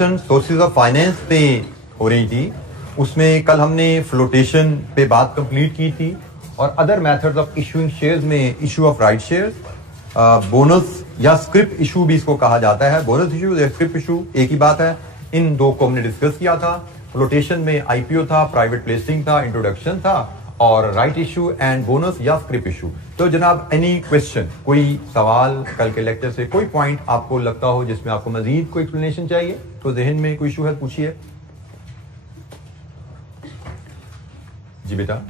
Sources of finance पे हो रही थी, उसमें कल हमने फ्लोटेशन पे बात कंप्लीट की थी और other methods of issuing shares में issue of right shares, bonus या स्क्रिप इशू भी इसको कहा जाता है। बोनस इशू या स्क्रिप इशू एक ही बात है, इन दो को हमने डिस्कस किया था। फ्लोटेशन में आईपीओ था, प्राइवेट प्लेसिंग था, इंट्रोडक्शन था, और राइट इशू एंड बोनस या स्क्रिप इशू। तो जनाब एनी क्वेश्चन, कोई सवाल कल के लेक्चर से, कोई पॉइंट आपको लगता हो जिसमें आपको मजीद कोई एक्सप्लेनेशन चाहिए, तो जहन में कोई इशू है पूछिए। जी बेटा।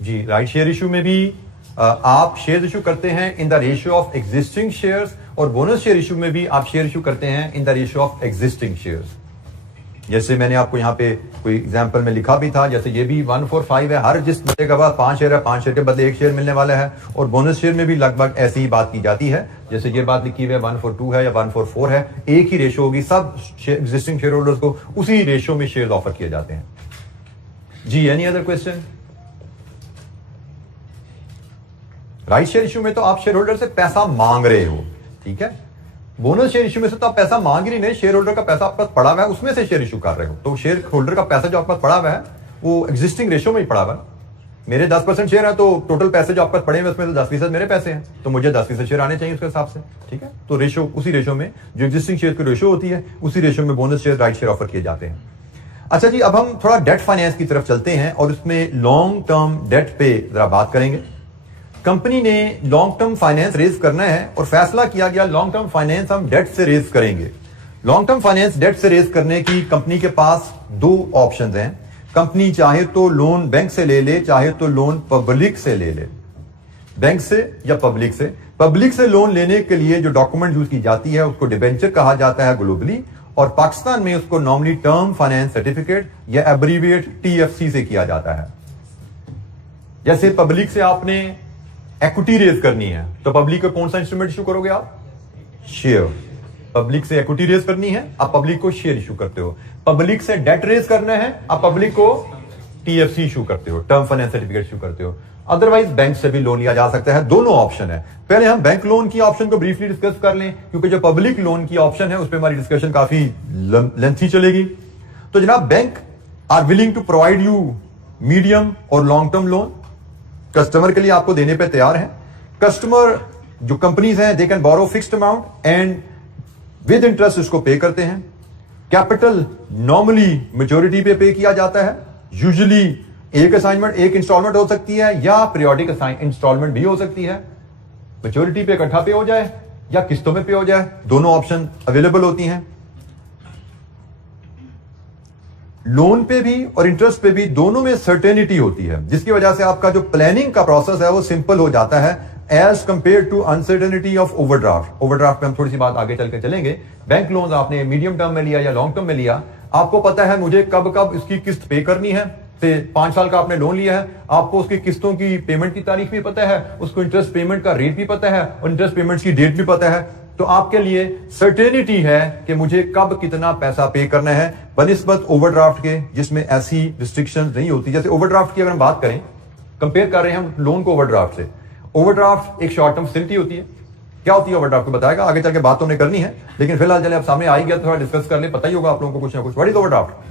जी, राइट शेयर इशू में भी आप शेयर इशू करते हैं in the ratio of existing shares, और बोनस शेयर इशू में भी आप शेयर इशू करते हैं in the ratio of existing shares. जैसे मैंने आपको यहाँ पे कोई एग्जांपल में लिखा भी था, जैसे ये भी 145 है, हर जिस बंदे के पास 5 शेयर है, 5 शेयर के बदले 1 शेयर मिलने वाला है। और बोनस शेयर में भी लगभग ऐसी ही बात की जाती है, जैसे ये बात लिखी हुई है 142 है या 144 है, एक ही रेशियो होगी, सब एग्जिस्टिंग शेयर होल्डर्स को उसी रेशियो में शेयर ऑफर किए जाते हैं। जी, any other question? Right share issue में तो आप शेयर होल्डर से पैसा मांग रहे हो, ठीक है। बोनस शेयर इशू में से तो आप पैसा मांग ही नहीं, शेयर होल्डर का पैसा आपके पास पड़ा हुआ है, उसमें से शेयर इशू कर रहे हो। तो शेयर होल्डर का पैसा जो आपके पास पड़ा हुआ है वो एग्जिस्टिंग रेशियो में ही पड़ा हुआ है। मेरे 10% शेयर है, तो टोटल पैसे जो आपके पास पड़े हुए उसमें 10% मेरे पैसे हैं, तो मुझे 10% शेयर आने चाहिए उसके हिसाब से, ठीक है। तो रेशियो, उसी रेशियो में जो एग्जिस्टिंग शेयर की रेशियो होती है, उसी रेशियो में bonus share, right share offer किए जाते हैं। अच्छा जी, अब हम थोड़ा डेट फाइनेंस की तरफ चलते हैं और उसमें लॉन्ग टर्म डेट पे जरा बात करेंगे। कंपनी ने लॉन्ग टर्म फाइनेंस रेज करना है और फैसला किया गया लॉन्ग टर्म फाइनेंस हम डेट से रेज करेंगे। लॉन्ग टर्म फाइनेंस डेट से रेज करने की कंपनी के पास दो ऑप्शंस हैं। कंपनी चाहे तो लोन बैंक से ले ले, चाहे तो लोन पब्लिक से ले ले, बैंक से या पब्लिक से। पब्लिक से लोन लेने के लिए जो डॉक्यूमेंट यूज की जाती है उसको डिबेंचर कहा जाता है ग्लोबली, और पाकिस्तान में उसको नॉर्मली टर्म फाइनेंस सर्टिफिकेट या एब्रीविएट टीएफसी से किया जाता है। जैसे पब्लिक से आपने इक्विटी रेज करनी है, तो पब्लिक को कौन सा इंस्ट्रूमेंट इशू करोगे आप? शेयर। पब्लिक से इक्विटी रेज करनी है, आप पब्लिक को शेयर इशू करते हो। पब्लिक से डेट रेज करना है, आप पब्लिक को टीएफसी इशू करते हो, टर्म फाइनेंस सर्टिफिकेट इशू करते हो। अदरवाइज बैंक से भी लोन लिया जा सकता है, दोनों ऑप्शन है। पहले हम बैंक लोन की ऑप्शन को ब्रीफली डिस्कस कर लें, क्योंकि जो पब्लिक लोन की ऑप्शन है उस पर हमारी डिस्कशन काफी लेंथी चलेगी। तो जनाब, bank are willing to provide you medium और लॉन्ग टर्म लोन, कस्टमर के लिए आपको देने पे तैयार है। कस्टमर जो कंपनीज हैं, they can borrow fixed amount and with interest उसको पे करते हैं। कैपिटल नॉर्मली मेच्योरिटी पे किया जाता है। यूजुअली एक असाइनमेंट, एक इंस्टॉलमेंट हो सकती है या पीरियोडिक इंस्टॉलमेंट भी हो सकती है। मेच्योरिटी पे इकट्ठा पे हो जाए या किस्तों में पे हो जाए, दोनों ऑप्शन अवेलेबल होती हैं। लोन पे भी और इंटरेस्ट पे भी दोनों में सर्टेनिटी होती है, जिसकी वजह से आपका जो प्लानिंग का प्रोसेस है वो सिंपल हो जाता है as compare to uncertainty of overdraft. Overdraft पे हम थोड़ी सी बात आगे चल के चलेंगे। बैंक लोन आपने मीडियम टर्म में लिया या लॉन्ग टर्म में लिया, आपको पता है मुझे कब कब इसकी किस्त पे करनी है। से 5 साल का आपने लोन लिया है, आपको उसकी किस्तों की पेमेंट की तारीख भी पता है, उसको इंटरेस्ट पेमेंट का रेट भी पता है और इंटरेस्ट पेमेंट की डेट भी पता है। तो आपके लिए सर्टेनिटी है कि मुझे कब कितना पैसा पे करना है, बनिस्बत ओवरड्राफ्ट के जिसमें ऐसी रिस्ट्रिक्शंस नहीं होती। जैसे ओवरड्राफ्ट की अगर हम बात करें, कंपेयर कर रहे हैं हम लोन को ओवरड्राफ्ट से। ओवरड्राफ्ट एक शॉर्ट टर्म फैसिलिटी होती है। क्या होती है ओवरड्राफ्ट को बताएगा, आगे चल के बात तो हमने करनी है, लेकिन फिलहाल चले आप सामने आ ही गया, थोड़ा डिस्कस कर ले, पता ही होगा आप लोगों को कुछ ना कुछ। What is overdraft?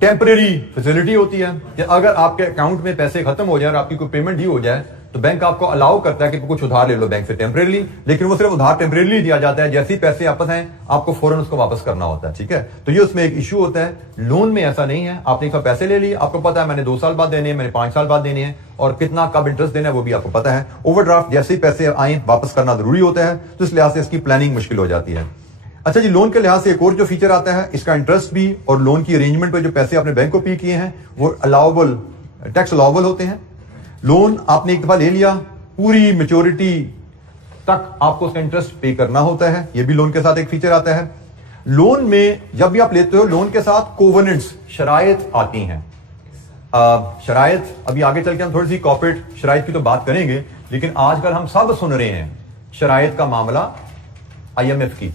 Temporary facility होती है कि अगर आपके अकाउंट में पैसे खत्म हो जाए और आपकी कोई पेमेंट ड्यू हो जाए, तो बैंक आपको अलाउ करता है कि कुछ उधार ले लो बैंक से टेम्परेरी, लेकिन वो सिर्फ उधार टेम्परेरी दिया जाता है। जैसे ही पैसे वापस आए आपको फौरन उसको वापस करना होता है, ठीक है। तो ये उसमें एक इशू होता है। लोन में ऐसा नहीं है, आपने एक पैसे ले लिए, आपको पता है मैंने 2 साल बाद देने हैं, मैंने 5 साल बाद देने हैं, और कितना कब इंटरेस्ट देना है वो भी आपको पता है। ओवरड्राफ्ट जैसे ही पैसे आए वापस करना जरूरी होता है, तो इस लिहाज से इसकी प्लानिंग मुश्किल हो जाती है। अच्छा जी, लोन के लिहाज से एक और जो फीचर आता है, इसका इंटरेस्ट भी और लोन की अरेंजमेंट पे जो पैसे आपने बैंक को पे किए हैं वो अलाउबल, टैक्स अलाउबल होते हैं। लोन आपने एक दफा ले लिया, पूरी मैच्योरिटी तक आपको उसका इंटरेस्ट पे करना होता है, ये भी लोन के साथ एक फीचर आता है। लोन में जब भी आप लेते हो, लोन के साथ कोवेनेंट्स, शराइत आती हैं। शराइत अभी आगे चल के हम थोड़ी सी कॉर्पोरेट शराइत की तो बात करेंगे, लेकिन आजकल हम सब सुन रहे हैं शराइत का मामला IMF की।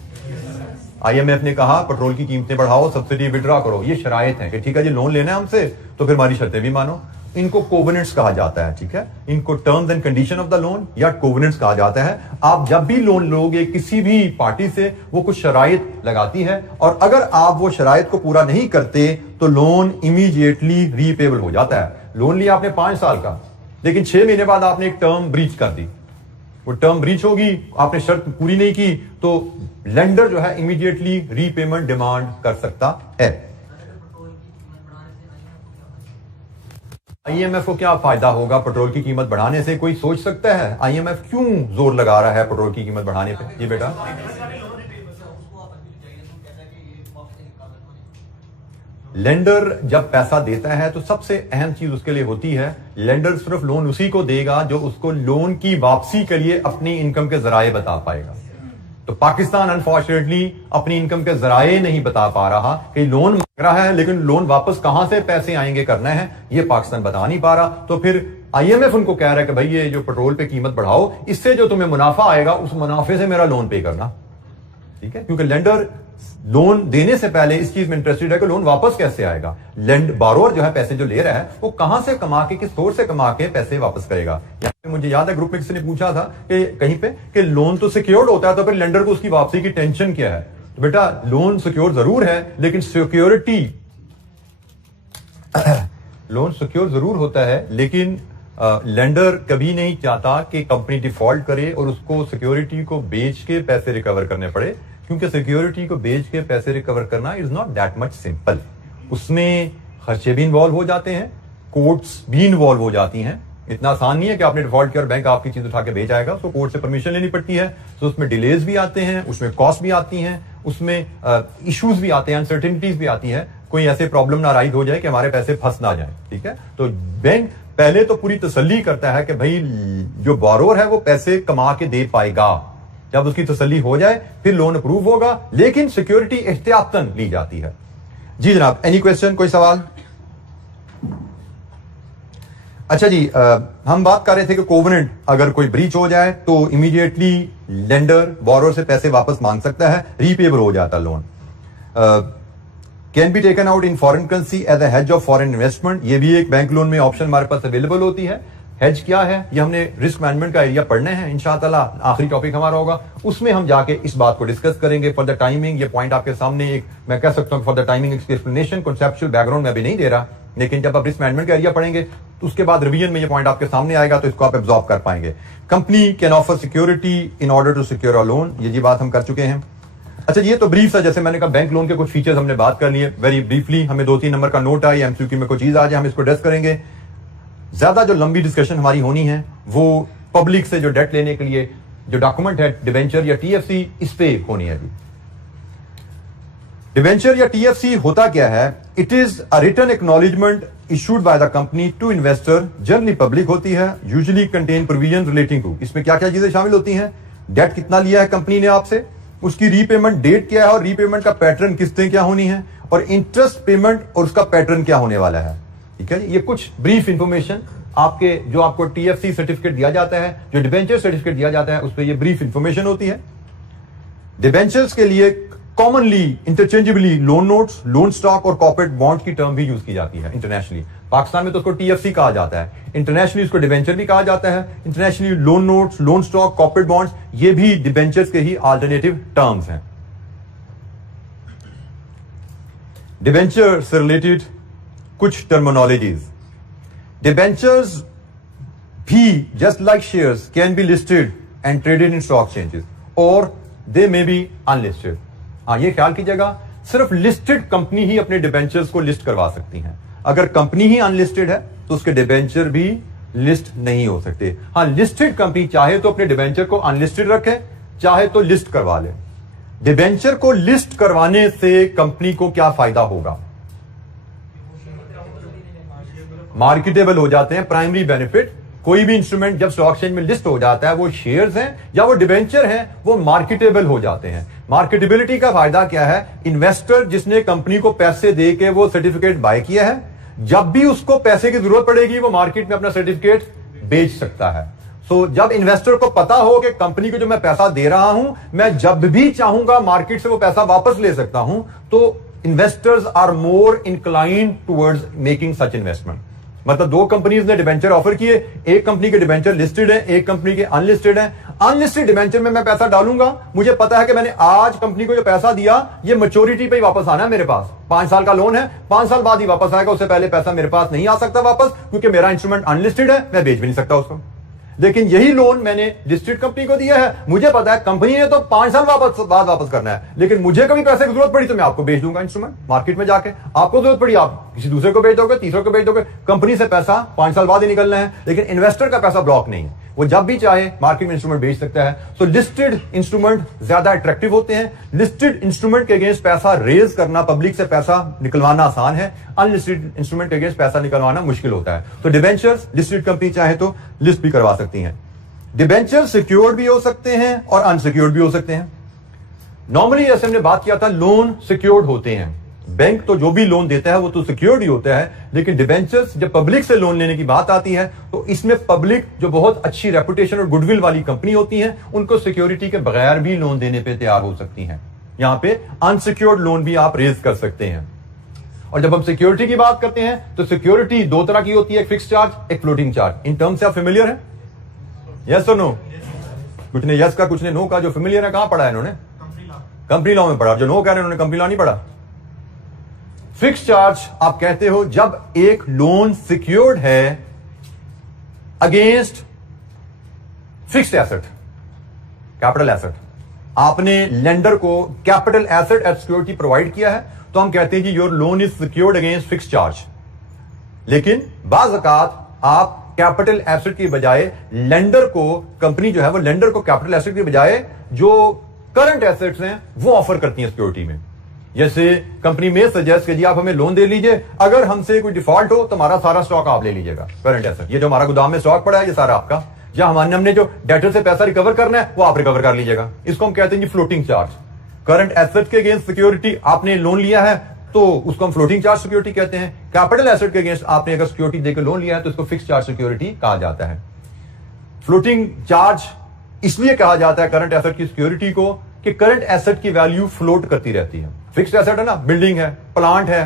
आईएमएफ ने कहा पेट्रोल की कीमतें बढ़ाओ, सब्सिडी विड्रॉ करो, ये शराइत हैं कि ठीक है जी लोन लेना है हमसे तो फिर हमारी शर्तें भी मानो। इनको कोवेनेंट्स कहा जाता है, ठीक है, इनको terms and condition of the loan या कोवेनेंट्स कहा जाता है। आप जब भी लोन लोगे किसी भी पार्टी से, वो कुछ शराइत लगाती है और अगर आप वो शराइत को पूरा नहीं करते तो लोन इमीडिएटली रीपेबल हो जाता है। लोन लिया आपने 5 साल का, लेकिन 6 महीने बाद आपने एक टर्म ब्रीच कर दी, वो टर्म ब्रीच होगी, आपने शर्त पूरी नहीं की तो लेंडर जो है इमीडिएटली रीपेमेंट डिमांड कर सकता है। आईएमएफ को क्या फायदा होगा पेट्रोल की कीमत बढ़ाने से? कोई सोच सकता है आईएमएफ क्यों जोर लगा रहा है पेट्रोल की कीमत बढ़ाने पे? जी बेटा, लेंडर जब पैसा देता है तो सबसे अहम चीज उसके लिए होती है, लेंडर सिर्फ लोन उसी को देगा जो उसको लोन की वापसी के लिए अपनी इनकम के जराए बता पाएगा। तो पाकिस्तान अनफॉर्चुनेटली अपनी इनकम के जराए नहीं बता पा रहा कि लोन मांग रहा है लेकिन लोन वापस कहां से पैसे आएंगे करना है, ये पाकिस्तान बता नहीं पा रहा। तो फिर आईएमएफ उनको कह रहा है कि भाई ये जो पेट्रोल पे कीमत बढ़ाओ, इससे जो तुम्हें मुनाफा आएगा उस मुनाफे से मेरा लोन पे करना, ठीक है, क्योंकि लेंडर लोन देने से पहले इस चीज में इंटरेस्टेड है कि लोन वापस कैसे आएगा। बारोअर जो है पैसे जो ले रहा है वो कहां से कमा के, किस सोर्स से कमा के पैसे वापस करेगा। मुझे याद है ग्रुप में किसी ने पूछा था कि कहीं पे कि लोन तो सिक्योर्ड होता है तो फिर लेंडर को उसकी वापसी की टेंशन क्या है? तो बेटा लोन सिक्योर जरूर है लेकिन सिक्योरिटी लोन सिक्योर जरूर होता है लेकिन लेंडर कभी नहीं चाहता कि कंपनी डिफॉल्ट करे और उसको सिक्योरिटी को बेच के पैसे रिकवर करने पड़े, क्योंकि सिक्योरिटी को बेच के पैसे रिकवर करना is not that much simple. उसमें खर्चे भी इन्वॉल्व हो जाते हैं, कोर्ट्स भी इन्वॉल्व हो जाती हैं। इतना आसान नहीं है कि आपने डिफॉल्ट किया और बैंक आपकी चीज उठा के बेच आएगा, उसको कोर्ट से परमिशन लेनी पड़ती है। तो उसमें डिलेज भी आते हैं, उसमें कॉस्ट भी आती हैं, उसमें इश्यूज भी आते हैं, अनसर्टेनिटीज भी आती है, कोई ऐसे प्रॉब्लम ना राइज हो जाए कि हमारे पैसे फंस ना जाए, ठीक है। तो बैंक पहले तो पूरी तसल्ली करता है कि भाई जो बोरोवर है वो पैसे कमा के दे पाएगा। जब उसकी तसल्ली हो जाए फिर लोन अप्रूव होगा, लेकिन सिक्योरिटी एहतियातन ली जाती है। जी जनाब, एनी क्वेश्चन, कोई सवाल? अच्छा जी, हम बात कर रहे थे कि कोवेनेंट अगर कोई ब्रीच हो जाए तो इमीडिएटली लेंडर बोरोवर से पैसे वापस मांग सकता है, रीपेबल हो जाता loan. Can be taken out in foreign currency as a hedge of foreign investment, ये भी एक बैंक लोन में ऑप्शन हमारे पास अवेलेबल होती है। हेज क्या है ये हमने रिस्क मैनेजमेंट का एरिया पढ़ना है इंशाअल्लाह, आखिरी टॉपिक हमारा होगा, उसमें हम जाके इस बात को डिस्कस करेंगे। फॉर द टाइमिंग ये पॉइंट आपके सामने एक मैं कह सकता हूं फॉर द टाइमिंग इसकी एक्सप्लेनेशन कॉन्सेप्चुअल बैकग्राउंड में अभी नहीं दे रहा, लेकिन जब आप रिस्क मैनेजमेंट का एरिया पढ़ेंगे तो उसके बाद रिवीजन में ये पॉइंट आपके सामने आएगा तो इसको आप एब्जॉर्ब कर पाएंगे। Company can offer security in order to secure a loan, ये जी बात हम कर चुके हैं। अच्छा ये तो ब्रीफ है, जैसे मैंने कहा बैंक लोन के कुछ फीचर्स हमने बात कर लिए वेरी ब्रीफली। हमें 2-3 नंबर का नोट आई, एमसीक्यू में कोई चीज आ जाए हम इसको डिस्कस करेंगे। ज्यादा जो लंबी डिस्कशन हमारी होनी है वो पब्लिक से जो डेट लेने के लिए जो डॉक्यूमेंट है डिबेंचर या टीएफसी, इस पे होनी है। डिबेंचर या टीएफसी होता क्या है? It is a written acknowledgement issued by the company to investor, generally public होती है, usually contain provision relating to, इसमें क्या क्या चीजें शामिल होती हैं? डेट कितना लिया है कंपनी ने आपसे, उसकी रीपेमेंट डेट क्या है और रीपेमेंट का पैटर्न, किस्तें क्या होनी है, और इंटरेस्ट पेमेंट और उसका पैटर्न क्या होने वाला है, ठीक है। ये कुछ ब्रीफ इंफॉर्मेशन आपके जो आपको टीएफसी सर्टिफिकेट दिया जाता है, जो डिबेंचर सर्टिफिकेट दिया जाता है, उस पर ये ब्रीफ इंफॉर्मेशन होती है। डिबेंचर्स के लिए commonly interchangeably loan notes, loan stock और कॉर्पोरेट बॉन्ड की टर्म भी यूज की जाती है इंटरनेशनली। पाकिस्तान में तो उसको टीएफसी कहा जाता है, इंटरनेशनली उसको डिबेंचर भी कहा जाता है। Internationally loan notes, loan stock, corporate bonds, ये भी डिबेंचर्स के ही अल्टरनेटिव टर्म्स हैं। डिबेंचर से रिलेटेड कुछ टर्मिनोलॉजीज। डिबेंचर्स भी just like shares can be listed and traded in stock exchanges और दे मे बी अनलिस्टेड। हाँ, ये ख्याल कीजिएगा, सिर्फ लिस्टेड कंपनी ही अपने डिबेंचर्स को लिस्ट करवा सकती हैं। अगर कंपनी ही अनलिस्टेड है तो उसके डिबेंचर भी लिस्ट नहीं हो सकते। हाँ, लिस्टेड कंपनी चाहे तो अपने डिबेंचर को अनलिस्टेड रखे, चाहे तो लिस्ट करवा ले। डिबेंचर को लिस्ट करवाने से कंपनी को क्या फायदा होगा? मार्केटेबल हो जाते हैं, प्राइमरी बेनिफिट। कोई भी इंस्ट्रूमेंट जब स्टॉक एक्सचेंज में लिस्ट हो जाता है, वो शेयर्स हैं या वो डिबेंचर हैं, वो मार्केटेबल हो जाते हैं। मार्केटेबिलिटी का फायदा क्या है? इन्वेस्टर जिसने कंपनी को पैसे दे के वो सर्टिफिकेट बाय किया है, जब भी उसको पैसे की जरूरत पड़ेगी वो मार्केट में अपना सर्टिफिकेट बेच सकता है। सो जब इन्वेस्टर को पता हो कि कंपनी को जो मैं पैसा दे रहा हूं, मैं जब भी चाहूंगा मार्केट से वो पैसा वापस ले सकता हूं, तो investors are more inclined towards making such investment. मतलब दो कंपनीज ने डिबेंचर ऑफर किए, एक कंपनी के डिबेंचर लिस्टेड है, एक कंपनी के अनलिस्टेड है। अनलिस्टेड डिबेंचर में मैं पैसा डालूंगा, मुझे पता है कि मैंने आज कंपनी को जो पैसा दिया ये मैच्योरिटी पे ही वापस आना है मेरे पास। 5 साल का लोन है, 5 साल बाद ही वापस आएगा, उससे पहले पैसा मेरे पास नहीं आ सकता वापस, क्योंकि मेरा इंस्ट्रूमेंट अनलिस्टेड है, मैं बेच भी नहीं सकता उसको। लेकिन यही लोन मैंने लिस्टेड कंपनी को दिया है, मुझे पता है कंपनी ने तो 5 साल बाद वापस करना है, लेकिन मुझे कभी पैसे की जरूरत पड़ी तो मैं आपको बेच दूंगा इंस्ट्रूमेंट मार्केट में जाके। आपको जरूरत पड़ी आप किसी दूसरे को बेच दोगे, तीसरे को बेच दोगे, कंपनी से पैसा 5 साल बाद ही निकलना है। लेकिन इन्वेस्टर का पैसा ब्लॉक नहीं है, वो जब भी चाहे मार्केट में इंस्ट्रूमेंट बेच सकता है। सो लिस्टेड इंस्ट्रूमेंट ज्यादा अट्रैक्टिव होते हैं। लिस्टेड इंस्ट्रूमेंट के अगेंस्ट पैसा रेज करना, पब्लिक से पैसा निकलवाना आसान है, अनलिस्टेड इंस्ट्रूमेंट के अगेंस्ट पैसा निकलवाना मुश्किल होता है। तो डिबेंचर्स लिस्टेड कंपनी चाहे तो लिस्ट भी करवा सकती है। डिबेंचर सिक्योर्ड भी हो सकते हैं और अनसिक्योर्ड भी हो सकते हैं। नॉर्मली जैसे हमने बात किया था, लोन सिक्योर्ड होते हैं, बैंक तो जो भी लोन देता है वो तो सिक्योर्ड ही होता है। लेकिन डिबेंचर्स जब पब्लिक से लोन लेने की बात आती है तो इसमें पब्लिक जो बहुत अच्छी रेपुटेशन और गुडविल वाली कंपनी होती है, उनको सिक्योरिटी के बगैर भी लोन देने पे तैयार हो सकती हैं। यहां पे अनसिक्योर्ड लोन भी आप रेज कर सकते हैं। और जब हम सिक्योरिटी की बात करते हैं तो सिक्योरिटी दो तरह की होती है, एक फिक्स चार्ज, एक फ्लोटिंग चार्ज। इन टर्म्स से आप फेमिलियर है? यस और नो? कुछ ने यस का, कुछ ने नो का। जो फेमिलियर है कहां पढ़ा है इन्होंने? कंपनी लॉ में पढ़ा। जो नो कह रहे हैं उन्होंने कंपनी लॉ नहीं पढ़ा। फिक्स चार्ज आप कहते हो जब एक लोन सिक्योर्ड है against fixed asset, capital asset. आपने लेंडर को capital asset as security provide किया है, तो हम कहते हैं कि your loan is secured against fixed charge. लेकिन बाज़ औक़ात आप कैपिटल एसेट की बजाय लेंडर को, कंपनी जो है वो लेंडर को कैपिटल एसेट की बजाय जो करंट एसेट्स हैं वो ऑफर करती हैं सिक्योरिटी में। जैसे कंपनी में सजेस्ट कि जी आप हमें लोन दे लीजिए, अगर हमसे कोई डिफॉल्ट हो तो हमारा सारा स्टॉक आप ले लीजिएगा, करंट एसेट। ये जो हमारा गोदाम में स्टॉक पड़ा है ये सारा आपका, या हमने जो डेटर से पैसा रिकवर करना है वो आप रिकवर कर लीजिएगा। इसको हम कहते हैं जी फ्लोटिंग चार्ज। करंट एसेट के अगेंस्ट सिक्योरिटी आपने लोन लिया है तो उसको हम फ्लोटिंग चार्ज सिक्योरिटी कहते हैं। कैपिटल एसेट के अगेंस्ट आपने अगर सिक्योरिटी देकर लोन लिया है तो इसको फिक्स चार्ज सिक्योरिटी कहा जाता है। फ्लोटिंग चार्ज इसलिए कहा जाता है करंट एसेट की सिक्योरिटी को कि करंट एसेट की वैल्यू फ्लोट करती रहती है। फिक्स्ड एसेट है ना, बिल्डिंग है, प्लांट है,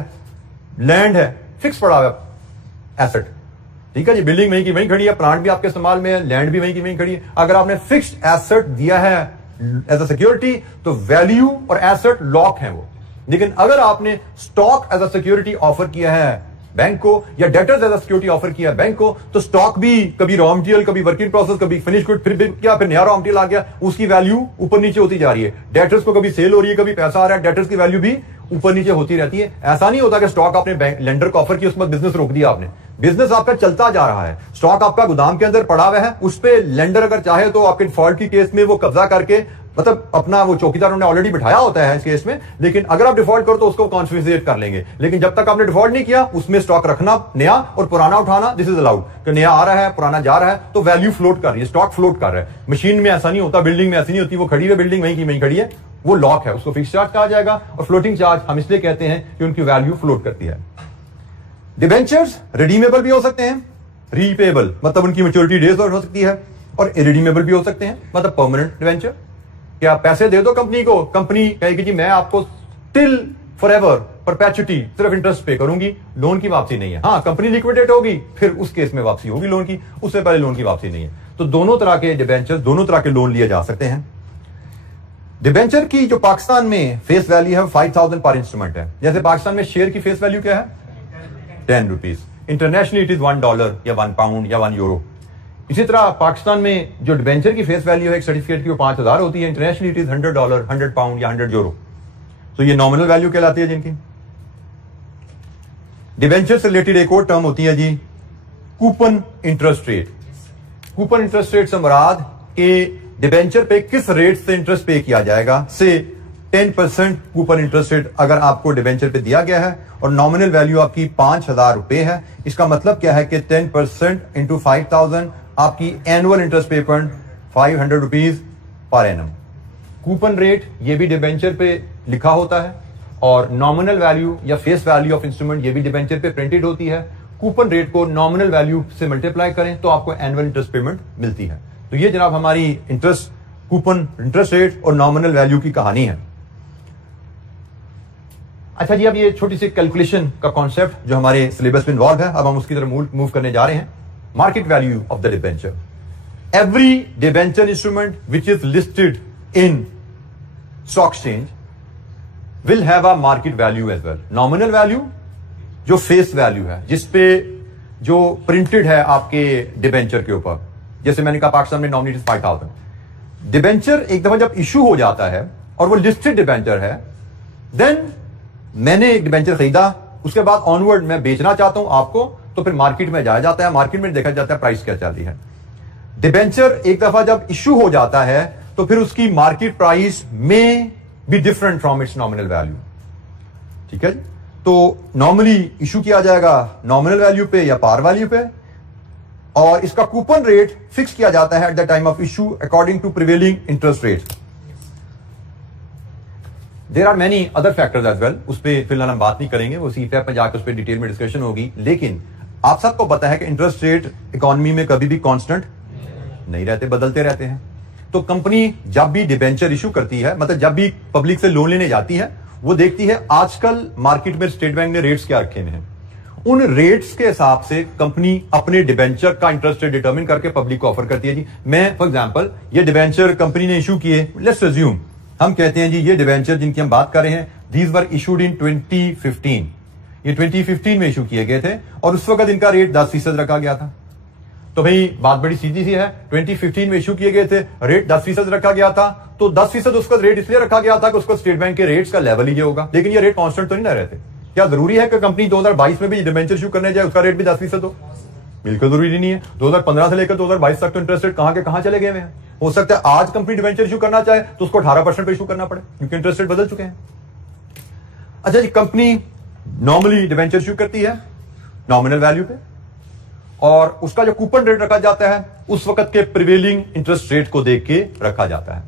लैंड है, फिक्स पड़ा हुआ एसेट, ठीक है जी। बिल्डिंग वहीं की वहीं खड़ी है, प्लांट भी आपके इस्तेमाल में है, लैंड भी वहीं की वहीं खड़ी है। अगर आपने फिक्स्ड एसेट दिया है एज अ सिक्योरिटी तो वैल्यू और एसेट लॉक है वो। लेकिन अगर आपने stock as a security offer किया है बैंक को, या debtors as a security offer किया है बैंक को, तो स्टॉक भी कभी रॉ मटेरियल, कभी वर्क इन प्रोसेस, कभी फिनिश गुड, फिर नया रॉ मटेरियल आ गया, उसकी वैल्यू ऊपर नीचे होती जा रही है। डेटर्स को कभी सेल हो रही है, कभी पैसा आ रहा है, डेटर्स की वैल्यू भी ऊपर नीचे होती रहती है। ऐसा नहीं होता कि स्टॉक आपने बैंक लेंडर को ऑफर किया उसके बाद बिजनेस रोक दिया आपने। बिजनेस आपका चलता जा रहा है, स्टॉक आपका गोदाम के अंदर पड़ा हुआ है, उस पर लेंडर अगर चाहे तो आपके डिफॉल्ट की केस में वो कब्जा करके, मतलब अपना वो चौकीदार उन्होंने ऑलरेडी बिठाया होता है इस केस में, लेकिन अगर आप डिफॉल्ट करो तो उसको कॉन्फिडेंशियल कर लेंगे। लेकिन जब तक आपने डिफॉल्ट नहीं किया उसमें स्टॉक रखना नया और पुराना उठाना दिस इज अलाउड। कि नया आ रहा है, पुराना जा रहा है, तो वैल्यू फ्लोट कर रही है, स्टॉक फ्लोट कर रहा है। मशीन में ऐसा नहीं होता, बिल्डिंग में ऐसी नहीं होती, वो खड़ी है बिल्डिंग वहीं की वहीं खड़ी है, वो लॉक है, उसको फिक्स चार्ज कहा जाएगा। और फ्लोटिंग चार्ज हम इसलिए कहते हैं कि उनकी वैल्यू फ्लोट करती है। डिबेंचर्स रिडीमेबल भी हो सकते हैं, रीपेबल मतलब उनकी मैच्योरिटी डेज हो सकती है, और इरिडीमेबल भी हो सकते हैं मतलब परमानेंट डिबेंचर। क्या पैसे दे दो कंपनी को, कंपनी कहेगी जी मैं आपको टिल फॉरएवर परपेचुटी सिर्फ इंटरेस्ट पे करूंगी, लोन की वापसी नहीं है। हाँ, कंपनी लिक्विडेट होगी फिर उस केस में वापसी होगी लोन की, उससे पहले लोन की वापसी नहीं है। तो दोनों तरह के डिबेंचर, दोनों तरह के लोन लिए जा सकते हैं। डिबेंचर की जो पाकिस्तान में फेस वैल्यू है 5000 पर इंस्ट्रूमेंट है। जैसे पाकिस्तान में शेयर की फेस वैल्यू क्या है? 10 रुपीज। इंटरनेशनली इट इज $1 या £1 या €1। इसी तरह पाकिस्तान में जो डिबेंचर की फेस वैल्यू है एक सर्टिफिकेट की वो 5000 होती है। इंटरनेशनली इट इज $100, £100 या €100। तो ये नॉमिनल वैल्यू कहलाती है जिनकी। डिबेंचर से रिलेटेड एक और टर्म होती है जी coupon interest rate. Coupon interest rate से मुराद के डिबेंचर पे किस रेट से इंटरेस्ट पे किया जाएगा। से 10% कूपन इंटरेस्ट रेट अगर आपको डिबेंचर पे दिया गया है और नॉमिनल वैल्यू आपकी 5000 रुपए है, इसका मतलब क्या है कि 10% इंटू 5000 आपकी annual interest payment 500 rupees per annum. Coupon rate ये भी डिबेंचर पे लिखा होता है और नॉमिनल वैल्यू या फेस वैल्यू ऑफ इंस्ट्रूमेंट ये भी डिबेंचर पे प्रिंटेड होती है। कूपन रेट को नॉमिनल वैल्यू से मल्टीप्लाई करें तो आपको एनुअल इंटरेस्ट पेमेंट मिलती है। तो ये जनाब हमारी इंटरेस्ट कूपन इंटरेस्ट रेट और नॉमिनल वैल्यू की कहानी है। अच्छा जी, अब ये छोटी सी कैलकुलेशन का कॉन्सेप्ट जो हमारे सिलेबस में इन्वॉल्व है, अब हम उसकी तरफ मूव करने जा रहे हैं। Market value of the debenture. Every debenture instrument which is listed in stock exchange will have a market value as well. Nominal value जो फेस वैल्यू है, जिसपे जो प्रिंटेड है आपके डिबेंचर के ऊपर, जैसे मैंने कहा पाकिस्तान में नॉमिनेटेड 5000। डिबेंचर एक दफा जब इशू हो जाता है और वो लिस्टेड डिबेंचर है, देन मैंने एक डिबेंचर खरीदा, उसके बाद ऑनवर्ड मैं बेचना चाहता हूं आपको, तो फिर मार्केट में जाया जाता है, मार्केट में देखा जाता है प्राइस क्या चल रही है। डिबेंचर एक दफा जब इशू हो जाता है तो फिर उसकी मार्केट प्राइस में be different from its nominal value. ठीक है जी, तो नॉर्मली इशू किया जाएगा नॉमिनल वैल्यू पे या पार वैल्यू पे, और इसका कूपन रेट फिक्स किया जाता है at the time of issue according to prevailing interest rate. There are many other factors as well, उस पर फिलहाल हम बात नहीं करेंगे, वो सीट पे जाकर उस पर डिटेल में डिस्कशन होगी। लेकिन आप सबको पता है कि इंटरेस्ट रेट इकोनॉमी में कभी भी कांस्टेंट नहीं रहते, बदलते रहते हैं। तो कंपनी जब भी डिबेंचर इशू करती है, मतलब जब भी पब्लिक से लोन लेने जाती है, वो देखती है आजकल मार्केट में स्टेट बैंक ने रेट्स क्या रखे हुए हैं। उन रेट्स के हिसाब से कंपनी अपने डिबेंचर का इंटरेस्ट रेट डिटरमिन करके पब्लिक को ऑफर करती है। जी मैं फॉर एग्जांपल ये डिबेंचर कंपनी ने इशू किए, लेट्स अज्यूम हम कहते हैं जी ये डिबेंचर जिनकी हम बात कर रहे हैं, दीज वर इशूड इन 2015। ये 2015 में इशू किए गए थे और उस वक्त इनका रेट 10% रखा गया था। तो भाई बात बड़ी सीधी सी है, 2015 में इशू किए गए थे, रेट 10% रखा गया था, तो 10% उसका रेट इसलिए रखा गया था कि उसको स्टेट बैंक के रेट्स का लेवल ही ये होगा। लेकिन ये रेट कांस्टेंट तो नहीं रह रहे थे। क्या जरूरी है कि कंपनी 2022 में भी डिबेंचर इशू करने जाए उसका रेट भी 10% हो? बिल्कुल जरूरी नहीं है। 2015 से लेकर 2022 तक तो इंटरेस्ट रेट कहां के कहां चले गए हैं। हो सकता है आज कंपनी डिबेंचर इशू करना चाहे तो उसको 18% पे इशू करना पड़े, क्योंकि इंटरेस्ट रेट बदल चुके हैं। अच्छा जी, कंपनी नॉर्मली डिबेंचर इशू करती है नॉमिनल वैल्यू पे, और उसका जो कूपन रेट रखा जाता है उस वक्त के प्रिवेलिंग इंटरेस्ट रेट को देख के रखा जाता है।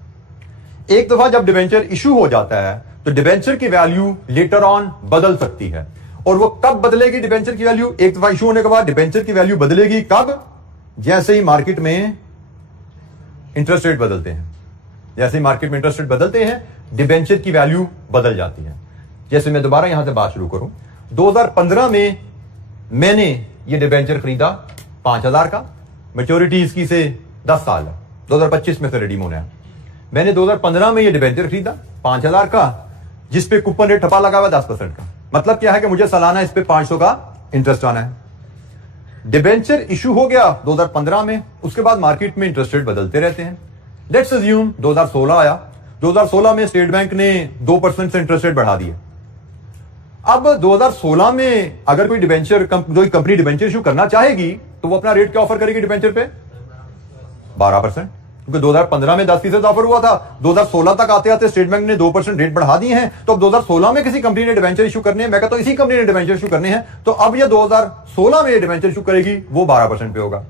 एक दफा जब डिबेंचर इशू हो जाता है तो डिबेंचर की वैल्यू लेटर ऑन बदल सकती है। और वो कब बदलेगी डिबेंचर की वैल्यू? एक दफा इशू होने के बाद डिबेंचर की वैल्यू बदलेगी कब? जैसे ही मार्केट में इंटरेस्ट रेट बदलते हैं। जैसे ही मार्केट में इंटरेस्ट रेट बदलते हैं डिबेंचर की वैल्यू बदल जाती है। जैसे मैं दोबारा यहां से बात शुरू करूं, 2015 में मैंने ये डिबेंचर खरीदा 5000 का, मैच्योरिटी इसकी से 10 साल है, 2025 में से रिडीम होना है। मैंने 2015 में ये डिबेंचर खरीदा 5000 का, जिसपे कूपन रेट ठप्पा लगा हुआ 10% का। मतलब क्या है कि मुझे सालाना इस पे 500 का इंटरेस्ट आना है। डिबेंचर इशू हो गया 2015 में, उसके बाद मार्केट में इंटरेस्ट रेट बदलते रहते हैं। लेट्स अज्यूम 2016 आया, 2016 में स्टेट बैंक ने 2% से इंटरेस्ट रेट बढ़ा दिए। अब 2016 में अगर कोई डिबेंचर कोई कंपनी डिबेंचर इशू करना चाहेगी तो वो अपना रेट क्या ऑफर करेगी डिबेंचर पे? 12%, क्योंकि 2015 में 10% ऑफर हुआ था, 2016 तक आते आते स्टेट बैंक ने 2% रेट बढ़ा दिए हैं। तो अब 2016 में किसी कंपनी ने डिबेंचर इशू करने हैं, मैं कहता हूं इसी कंपनी ने डिबेंचर इशू करने हैं, तो अब ये 2016 में डिबेंचर इशू करेगी, वो 12% पे होगा।